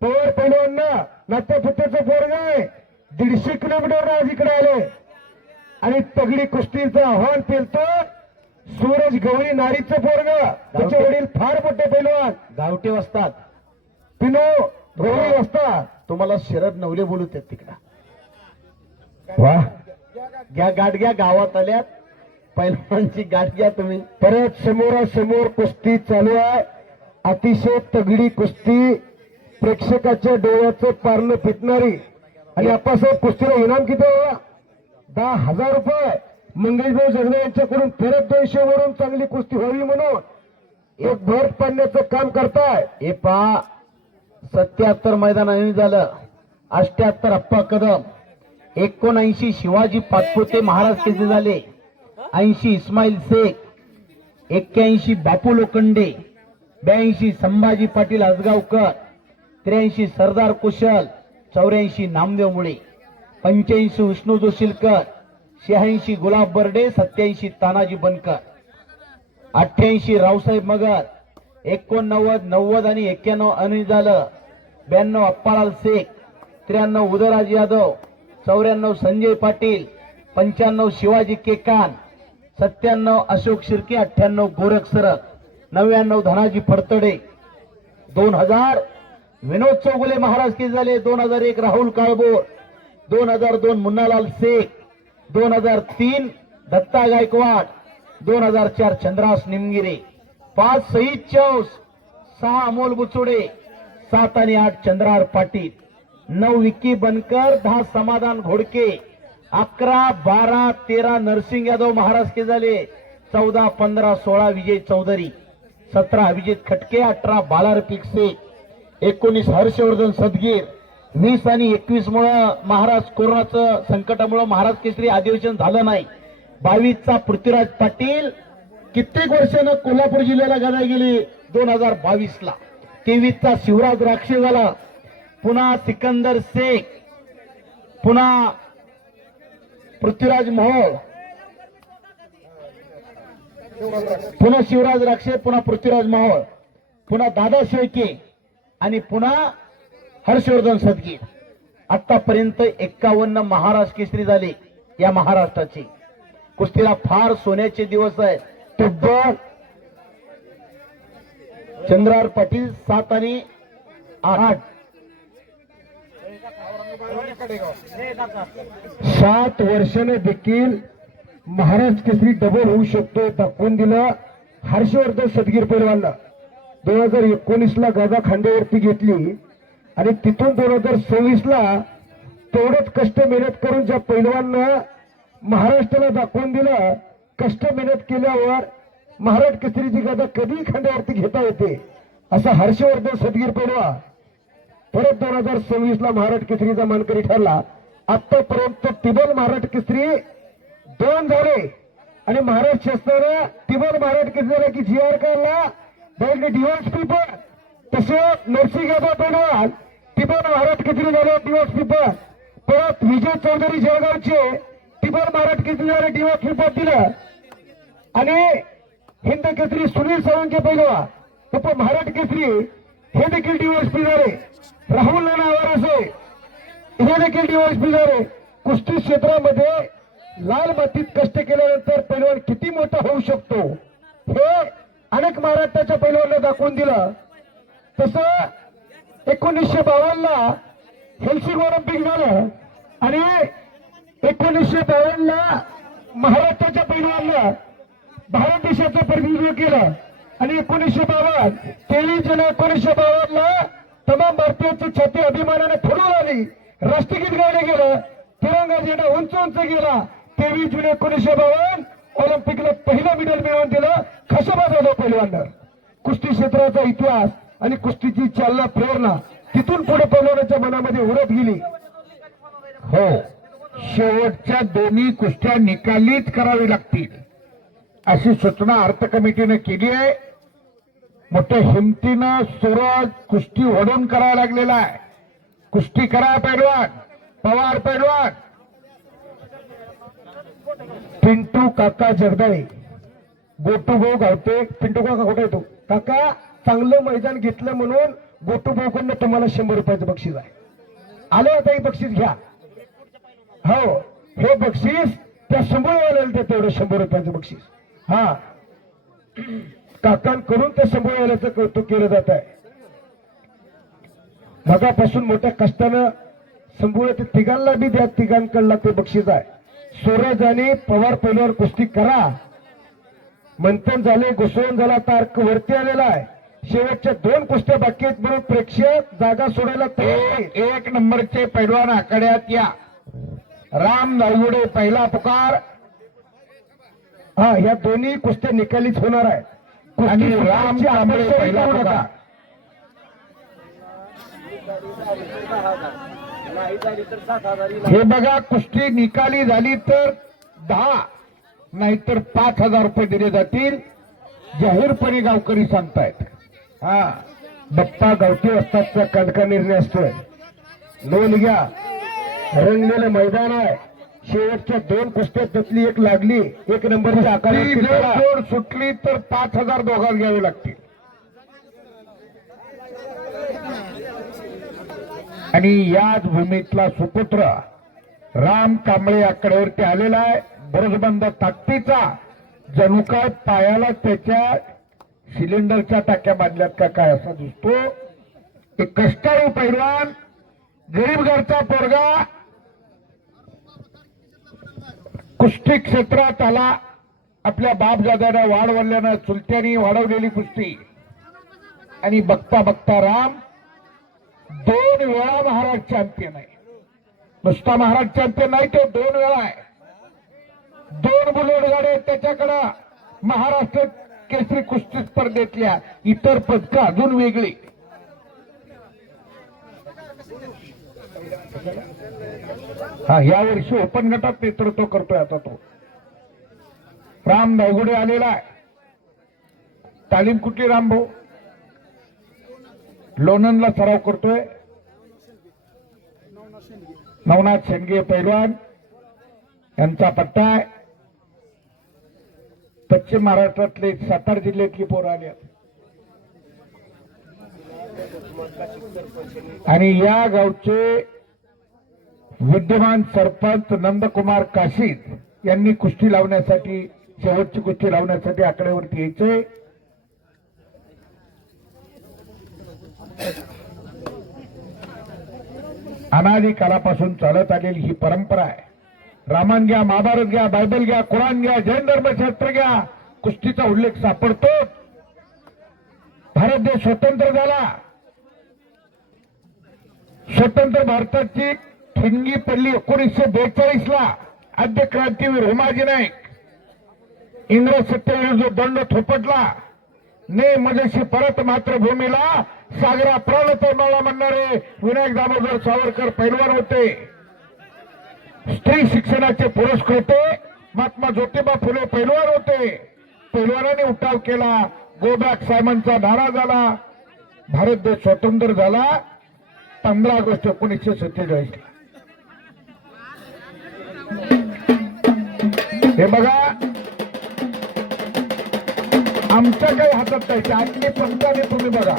पवार पैलवांना. नात्यापुत्याचं पोरग आहे. 150 किलोमीटर आज इकडे आले आणि तगडी कुस्तीचं आव्हान पेलतो. सूरज गवळी नारीचं पोरग, त्याचे वडील फार मोठे पैलवान गावटे असतात. पिनो गवळी असतात. तुम्हाला शरद नवले बोलत आहेत तिकडं. वा घ्या गाठ घ्या, गावात आल्यात पैलवानची गाठ घ्या तुम्ही. परत समोरासमोर कुस्ती चालू आहे. अतिशय तगडी कुस्ती, प्रेक्षकाच्या डोळ्याचं पारणं फिटणारी. आणि आप्पासाहेब कुस्तीला इनाम किती आहे? 10,000 रुपये. मंगेशभाऊ जगदाळे यांच्याकडून परत 200 वरून चांगली कुस्ती व्हावी म्हणून एक भर पाडण्याचं काम करताय. हे पहा 77 मैदान झालं, 78 अप्पा कदम, 79 शिवाजी पाचपुते महाराज केसरी झाले, 80 इस्माईल शेख, 81 बापू लोखंडे, 82 संभाजी पाटील आजगावकर, 83 सरदार कुशल, 84 नामदेव मुळे, 85 विष्णू जोशीलकर, 86 गुलाब बर्डे, 87 तानाजी बनकर, 88 रावसाहेब मगर, 89 90 आणि 91 अनिल झालं, 92 अप्पालाल शेख, 93 उदयराज यादव, 94 संजय पाटील, 95 शिवाजी केकान, 97 अशोक शिर्के, 98 गोरख सरक, 99 धनाजी फडतडे, 2000 विनोद चौगुले महाराज केसरी झाले. 2001 राहुल काळबोर, 2002 मुन्नालाल शेख, 2003 दत्ता गायकवाड, 2004 चंद्रास निमगिरे, 5 सईद चौस, 6 अमोल बुचुडे, 7 आणि 8 चंद्रार पाटील, 9 विक्की बनकर, 10 समाधान घोडके, 11, 12, 13 नरसिंग यादव महाराज के झाले, 14, 15, 16 विजय चौधरी, 17 अभिजित खटके, 18 बालार पिकसे, 19 हर्षवर्धन सदगीर, 20 आणि 21 मुळे महाराज कोरोनाचं संकटामुळे महाराज केसरी अधिवेशन झालं नाही. 22 चा पृथ्वीराज पाटील कित्येक वर्षानं कोल्हापूर जिल्ह्याला गदा गेली 2022 ला. 23 चा शिवराज राक्षे झाला. पुन्हा सिकंदर शेख, पुन्हा पृथ्वीराज मोहोळ, पुन्हा शिवराज राक्षे, पुन्हा पृथ्वीराज मोहोळ, पुन्हा दादा शेळके आणि पुन्हा हर्षवर्धन सदगीर. आतापर्यंत 51 महाराष्ट्र केसरी झाले या महाराष्ट्राचे. कुस्तीला फार सोन्याचे दिवस आहेत. तब्बल चंद्रार पाटील 7 आणि 8 7 वर्षाने देखील महाराष्ट्र केसरी डबल होऊ शकतो दाखवून दिलं हर्षवर्धन सदगीर पैलवानला. 2019 ला गादा खांद्यावरती घेतली आणि तिथून 2026 ला तेवढंच कष्ट मेहनत करून ज्या पैलवाननं महाराष्ट्राला दाखवून दिलं, कष्ट मेहनत केल्यावर महाराष्ट्र केसरीची गादा कधी खांद्यावरती घेता येते असा हर्षवर्धन सदगीर पैलवान परत 2026 ला महाराष्ट्र केसरीचा मानकरी ठरला. आतापर्यंत टिबल महाराष्ट्र केसरी 2 झाले आणि महाराष्ट्र शासनानं टिबल महाराष्ट्र केसरी झाला की GR काढला डायरेक्ट डिवॉर्स पेपर. तसे नरसिंग यादव पैलवान टिबल महाराष्ट्र केसरी झाले डिवॉर्स पेपर. परत विजय चौधरी जळगावचे टिबल महाराष्ट्र केसरी झाले डिवॉर्स पेपर दिलं आणि हिंद केसरी सुनील साळुंके पैलवान उप महाराष्ट्र केसरी हे देखील डिवॉर्स झाले. राहुल नाना आवारसे हे देखील डिवॉर्स झाले. कुस्ती क्षेत्रामध्ये लाल मातीत कष्ट केल्यानंतर पैलवान किती मोठा होऊ शकतो हे अनेक महाराष्ट्राच्या पैलवानांना दाखवून दिलं. तसं 1952 ला हेल्सिंग ऑलिम्पिक झालं आणि 1952 ला महाराष्ट्राच्या पैलवानांना भारत देशाचं प्रतिनिधित्व केलं आणि 1952 23 जुलै 1952 ला तमाम भारतीयांची छाती अभिमानाने फुलून आली. राष्ट्रगीत गायलं गेलं, तिरंगा झेंडा उंच उंच गेला. 23 जुलै 1952 ऑलिम्पिकला पहिलं मेडल मिळवून दिलं खशोबा जाधव पैलवाननं. कुस्ती क्षेत्राचा इतिहास आणि कुस्तीची चालना प्रेरणा तिथून पुढे पैलवानाच्या मनामध्ये उरत गेली. हो, शेवटच्या दोन्ही कुस्त्या निकालीच करावी लागतील अशी सूचना अर्थ कमिटीने केली आहे. मोठ्या हिमतीनं सूरज कुस्ती ओढून करायला लागलेला आहे. कुस्ती करा पैलवान, पवार पैलवान. पिंटू काका जगदाळे गोटू भाऊ गावते. पिंटू काका कुठे येतो काका? चांगलं मैदान घेतलं म्हणून गोटू भाऊकडनं तुम्हाला 100 रुपयाचं बक्षीस आहे. आलं आता हे बक्षीस घ्या. हो, हे बक्षीस त्या संभळवाल्याला तेवढं 100 रुपयाचं बक्षीस. हा, काकांकडून त्या संभळवाल्याचं कौतुक केलं जात आहे. मगापासून मोठ्या कष्टानं संभूळ ते तिघांना बी द्या, तिघांकडला ते बक्षीस आहे. सूरज आणि पवार पैलवान कुस्ती करा. मंथन झाले, घुसवून झाला, तार्क वरती आलेला आहे. शेवटच्या 2 कुस्त्या बाकी आहेत म्हणून प्रेक्षक जागा सोडायला तयार. 1 नंबरचे पैलवान आखाड्यात या. राम नायगुडे पहिला पुकार. हा, ह्या दोन्ही कुस्त्या निकालीच होणार आहे. आणि राम कांबळे पहिला पुकार. हे बघा, कुस्ती निकाली झाली तर 10 नाहीतर 5,000 रुपये दिले जातील जाहीरपणे गावकरी सांगतायत. हा, बाप्पा गावठी वस्तादचा कडका निर्णय असतोय. नोंद घ्या. रंगलेलं मैदान आहे. शेवटच्या 2 कुस्त्यात त्यातली एक लागली. 1 नंबरच्या ती आकारात जर जोड सुटली तर 5,000 दोघांना घ्यावे लागतील. आणि याच भूमीतला सुपुत्र राम कांबळे आकड्यावरती आलेला आहे. बरोजबंद ताकदीचा, जणू काय पायाला त्याच्या सिलेंडरच्या टाक्या बांधल्यात का काय असा दिसतो. एक कष्टाळू पैलवान, गरीब घरचा पोरगा कुस्ती क्षेत्रात आला. आपल्या बापदादानं वाढवल्यानं चुलत्यांनी वाढवलेली कुस्ती आणि बघता बघता राम 2 वेळा महाराज चॅम्पियन आहे. नुसता महाराज चॅम्पियन नाही, तो 2 वेळा आहे. 2 बुलेट गाड्या आहेत त्याच्याकडं. महाराष्ट्र केसरी कुस्ती स्पर्धेतल्या इतर पदकं अजून वेगळी. हा, यावर्षी ओपन गटात नेतृत्व करतोय आता तो. राम दायगुडे आलेला आहे. तालीम कुठली राम भाऊ? लोणंदला सराव करतोय. नवनाथ शेंडगे पैलवान यांचा पट्टा आहे. पश्चिम महाराष्ट्रातले सातारा जिल्ह्यातली पोरं आली आहेत. आणि या गावचे विद्यमान सरपंच नंदकुमार काशीद यांनी कुस्ती लावण्यासाठी, शेवटची कुस्ती लावण्यासाठी आकड्यावरती यायचे. अनादी काळापासून चालत आलेली ही परंपरा आहे. रामायण घ्या, महाभारत घ्या, बायबल घ्या, कुराण घ्या, जैन धर्मशास्त्र घ्या, कुस्तीचा उल्लेख सापडतो. भारत देश स्वतंत्र झाला. स्वतंत्र भारताची ठिणगी पडली 1942 ला. आद्य क्रांतीवीर होमाजी नाईक, इंग्रज सत्तेविरुद्ध जो दंड थोपटला, ने मजेशी परत मातृभूमीला सागरा प्राण तळमळला म्हणणारे विनायक दामोदर सावरकर पैलवान होते. स्त्री शिक्षणाचे पुरस्कृते महात्मा ज्योतिबा फुले पैलवान होते. पैलवानाने उठाव केला. गो बॅक सायमनचा नारा झाला. भारत देश स्वतंत्र झाला 15 ऑगस्ट 1947. हे बघा, आमच्या काही हातात नाही. आजली पंचाने तुम्ही बघा.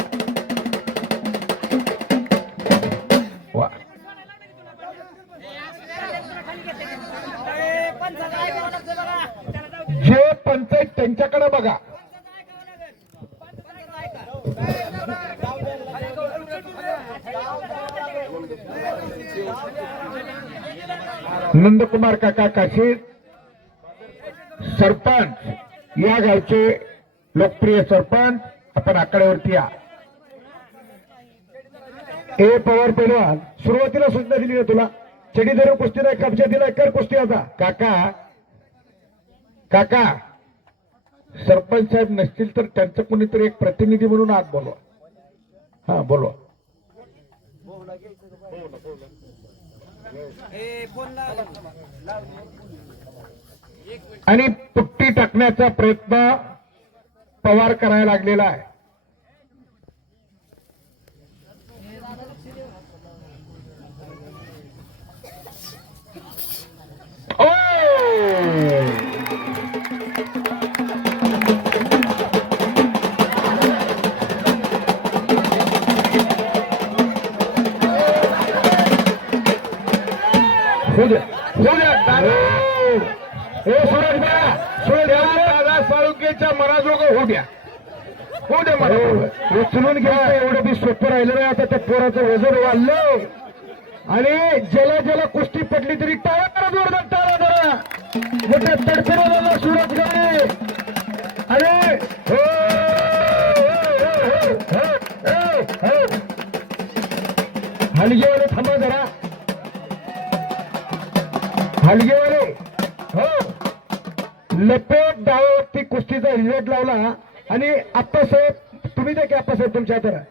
वा, जे पंच आहेत त्यांच्याकडे बघा. नंदकुमार काका काशीद सरपंच, या गावचे लोकप्रिय सरपंच. आपण आकड्यावरती या. ए पवार पैलवान, सुरुवातीला सूचना दिली ना तुला, चडी धरून कुस्ती नाही, कब्जा दिलाय, कर कुस्ती आता. काका काका, सरपंच साहेब नसतील तर त्यांचं कोणीतरी एक प्रतिनिधी म्हणून आत बोलवा. हा, बोलवा. आणि पुट्टी टाकण्याचा प्रयत्न पवार करायला लागलेला आहे. दादा साळुंकेच्या मनाजोगं होऊ द्या. उचलून घ्या. एवढं बी सोपं राहिलं नाही. आता त्या पोराचं वजन वाढलं आणि ज्याला ज्याला कुस्ती पडली तरी टाळा जोरदार, टाळा जरा मोठ्या तडफडा सुरत गाडी. अरे हलगेवाले थांबा जरा, हलगेवाले. हो, लपेट डावावरती कुस्तीचा रिझल्ट लावला आणि आप्पासाहेब तुम्ही द्या की आप्पासाहेब तुमच्या हाताला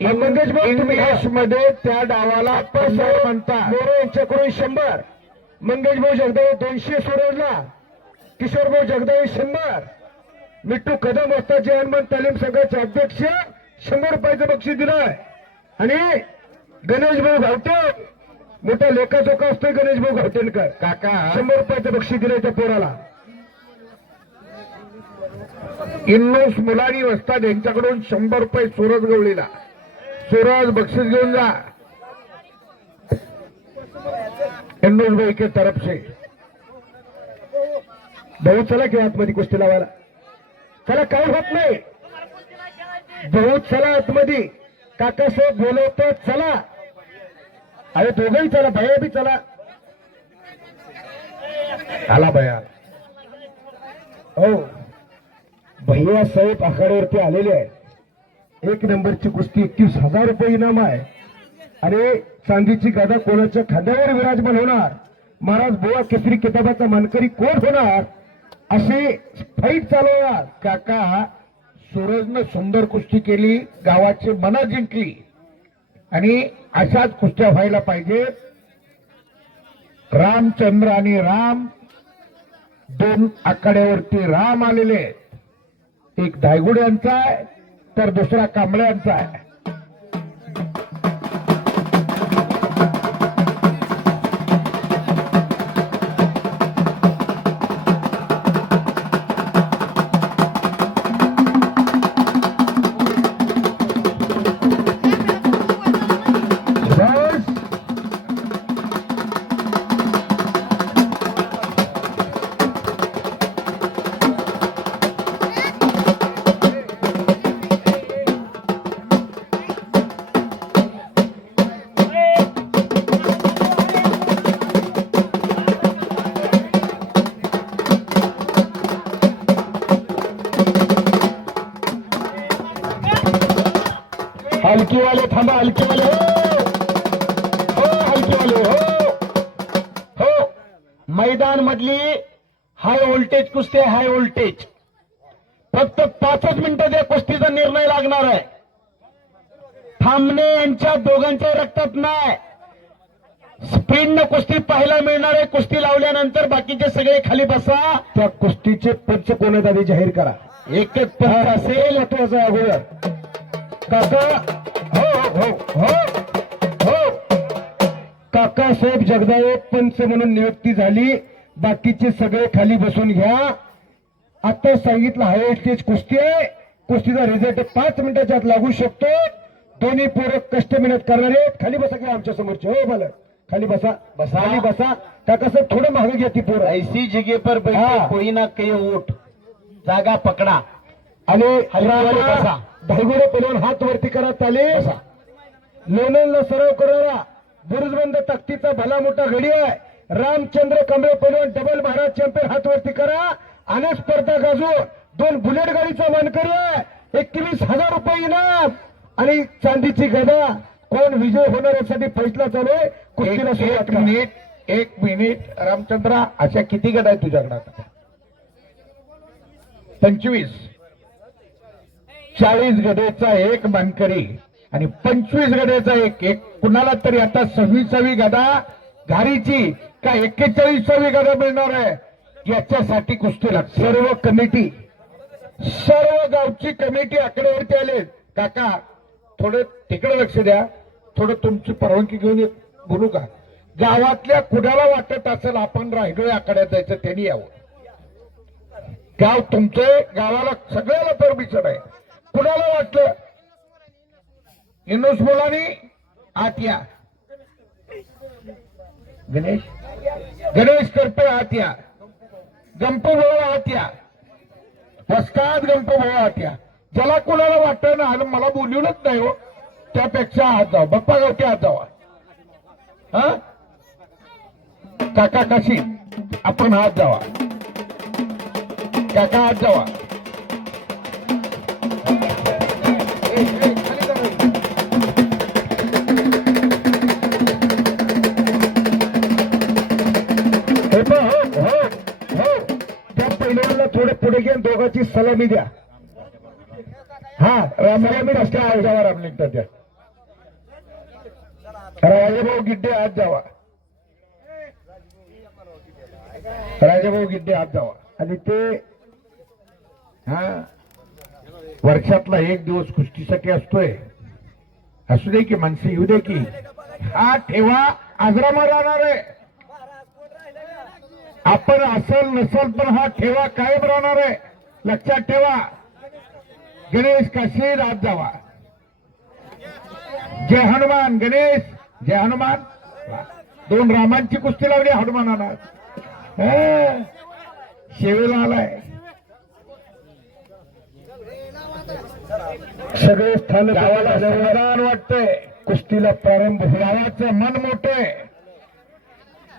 मंगेश मध्ये त्या डावाला आप्पासाहेब म्हणता. मोरे यांच्याकडून 100, मंगेश भाऊ जगदाळे 200 सोडवला, किशोर भाऊ जगदाळे 100, मिट्टू कदम वस्ताचे हनुमान तालीम संघाचे अध्यक्ष 100 रुपयाचं बक्षीस दिलंय. आणि गणेश भाऊ घावटे, मोठा लेखाचोखा असतोय गणेश भाऊ घावटेनकर काका, 100 रुपयाचं बक्षीस दिलंय त्या पोराला. इन्नोस मुलानी वस्ताद यांच्याकडून 100 रुपये सूरज गवळीला. सूरज बक्षीस घेऊन जा इन्नोस भाई के तरफ से. भाऊ चला की आतमध्ये कुस्ती लावायला. चला, काय होत नाही. भाऊ चला आतमध्ये. काकासाहेब बोलवतो चला. अरे दोघंही चला, भैया बी चला. आला भैया. हो, भैया साहेब आखाड्यावरती आलेले आहेत. 1 नंबरची कुस्ती 31,000 रुपये इनाम आहे. आणि चांदीची गदा कोणाच्या खांद्यावर विराजमान होणार, महाराज बुवा केसरी किताबाचा मानकरी कोण होणार, अशी फाईट चालवणार. काका, सूरजनं सुंदर कुस्ती केली, गावाची मनं जिंकली आणि अशाच कुस्त्या व्हायला पाहिजेत. रामचंद्र आणि राम, 2 आखाड्यावरती राम आलेले आहेत. एक धायगुड्यांचा आहे तर दुसरा कांबळ्यांचा आहे. बस. हलकीवाले थांबा, हलकीवाले हो, हलकीवाले हो. मैदान मधली हाय व्होल्टेज कुस्ती आहे, हाय व्होल्टेज. फक्त 5च मिनिटं त्या कुस्तीचा निर्णय लागणार आहे. थांबणे यांच्या दोघांच्या रक्तात नाही. स्पीडनं कुस्ती पाहायला मिळणार आहे. कुस्ती लावल्यानंतर बाकीचे सगळे खाली बसा. त्या कुस्तीचे पंच कोणात आधी जाहीर करा. एकच पंच असेल. महत्वाचा अगोदर काका. हो हो हो हो. काकासाहेब जगदाळे पंच म्हणून नियुक्ती झाली. बाकीचे सगळे खाली बसून घ्या. आता सांगितलं हाय स्टेज कुस्ती आहे. कुस्तीचा रिझल्ट 5 मिनिटाच्या आत लागू शकतो. दोन्ही पूरक कष्ट मेहनत करणारे आहेत. खाली बसा घ्या आमच्या समोरचे. हो मला खाली बसा, बसा, खाली बसा. काकासाहेब थोडं मागे घ्या ती पोरं. ऐसी जगह पर बैठे हाँ. कोई ना कहीं उठ, जागा पकडा. आणि हलकीवाले बसा. धायगुडे पैलवान हात वरती करा. ताले लोणंदला सराव करणारा बुरुजबंद ताकदीचा भला मोठा घडी आहे. रामचंद्र कांबळे पैलवान डबल महाराज चॅम्पियन हात वरती करा. आणि स्पर्धा गाजून 2 बुलेट गाडीचा मानकरी आहे. 21,000 रुपये इनाम आणि चांदीची गदा. कोण विजय होणार यासाठी फैसला चालू आहे. कुस्तीला सुरुवात करा. एक मिनिट रामचंद्रा, अशा किती गदा आहेत तुझ्याकडे आता? 25. 40 गदेचा एक मानकरी आणि 25 गदेचा एक कुणाला तरी आता 26वी गदा घारीची का 41वी गदा मिळणार आहे. याच्यासाठी कुस्ती लागते. सर्व कमिटी, सर्व गावची कमिटी आकड्यावरती आले. काका, थोडं तिकडे लक्ष द्या. थोडं तुमची परवानगी घेऊन बोलू का? गावातल्या कुणाला वाटत असेल आपण राहिलोय आकड्यात जायचं, त्यांनी यावं. गाव तुमचं, गावाला सगळ्याला परमिशन आहे. कुणाला वाटलं इनोस मुलांनी आत या. गणेश करपे आत या. गंपू भाऊ आत या. वस्ताद गंपू भाऊ आत या. ज्याला कुणाला वाटतं ना मला बोलवलंच नाही हो, त्यापेक्षा आत जावा. बाप्पा गावठी आत जावा. हा काका कशी आपण आत जावा. काका आत जावा. त्या पैलवानला थोडे पुढे घ्या. दोघांची सलामी द्या. हा सलामी रस्त्या आत जावा. रामलिंगता द्या. राजाभाऊ गिड्डे आत जावा. राजाभाऊ गिड्डे आत जावा. आणि ते हा वर्षातला एक दिवस कुस्तीसाठी असतोय. असू दे की माणसं येऊ दे की. हा ठेवा आजरामा राहणार आहे. आपण असल नसल पण हा ठेवा कायम राहणार आहे. लक्षात ठेवा. गणेश काशी आत जावा. जय हनुमान. गणेश जय हनुमान. 2 रामांची कुस्ती लावली हनुमानाला. शेवेला आलाय. सगळे स्थान गावाला समाधान वाटतंय. कुस्तीला प्रारंभ होईल. गावाचं मन मोठं आहे.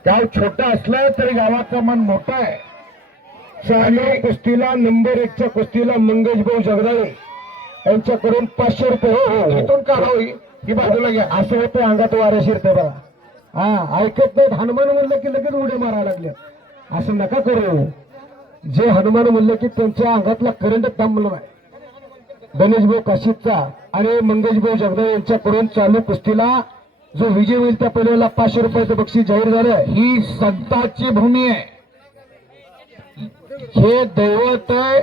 गाव छोटं असलं तरी गावाचं मन मोठं आहे. चालू कुस्तीला नंबर 1च्या कुस्तीला मंगेश भाऊ जगदाळे यांच्याकडून 500 रुपये. हो इथून का होई ही बाजूला घ्या. असं होतं अंगात वाऱ्या शिरते बघा. हा ऐकत नाहीत. हनुमान म्हणलं की लगेच उड्या मारायला लागले. असं नका करू. जे हनुमान म्हणलं की त्यांच्या अंगातला करंट थांबलो आहे. गणेश भाऊ काशीदचा आणि मंगेश भाऊ जगदाळे यांच्याकडून चालू कुस्तीला जो विजय होईल त्या पहिल्याला 500 रुपयाचं बक्षीस जाहीर झालं. ही संताची भूमी आहे. हे दैवत आहे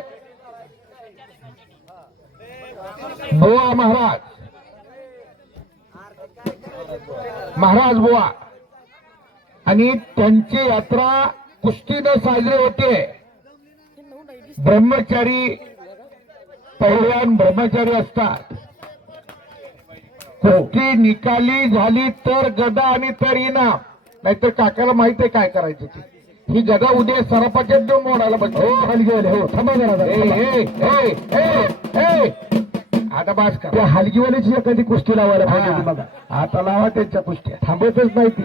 बुवा महाराज बुवा आणि त्यांची यात्रा कुस्तीनं साजरी होते. ब्रह्मचारी पहिलवान ब्रह्मचारी असतात. कुस्ती निकाली झाली तर गदा आणि तर इनाम. नाहीतर काकाला माहित आहे काय करायचं ते. ही गदा उद्या सरापाच्यात देऊन मोडायला बघतो. हलगीवाले हो थांबा आता बास का त्या हलगीवाल्याची एखादी कुस्ती लावायला पाहिजे. बघा आता लावा त्यांच्या कुस्त्या थांबतच नाही ती.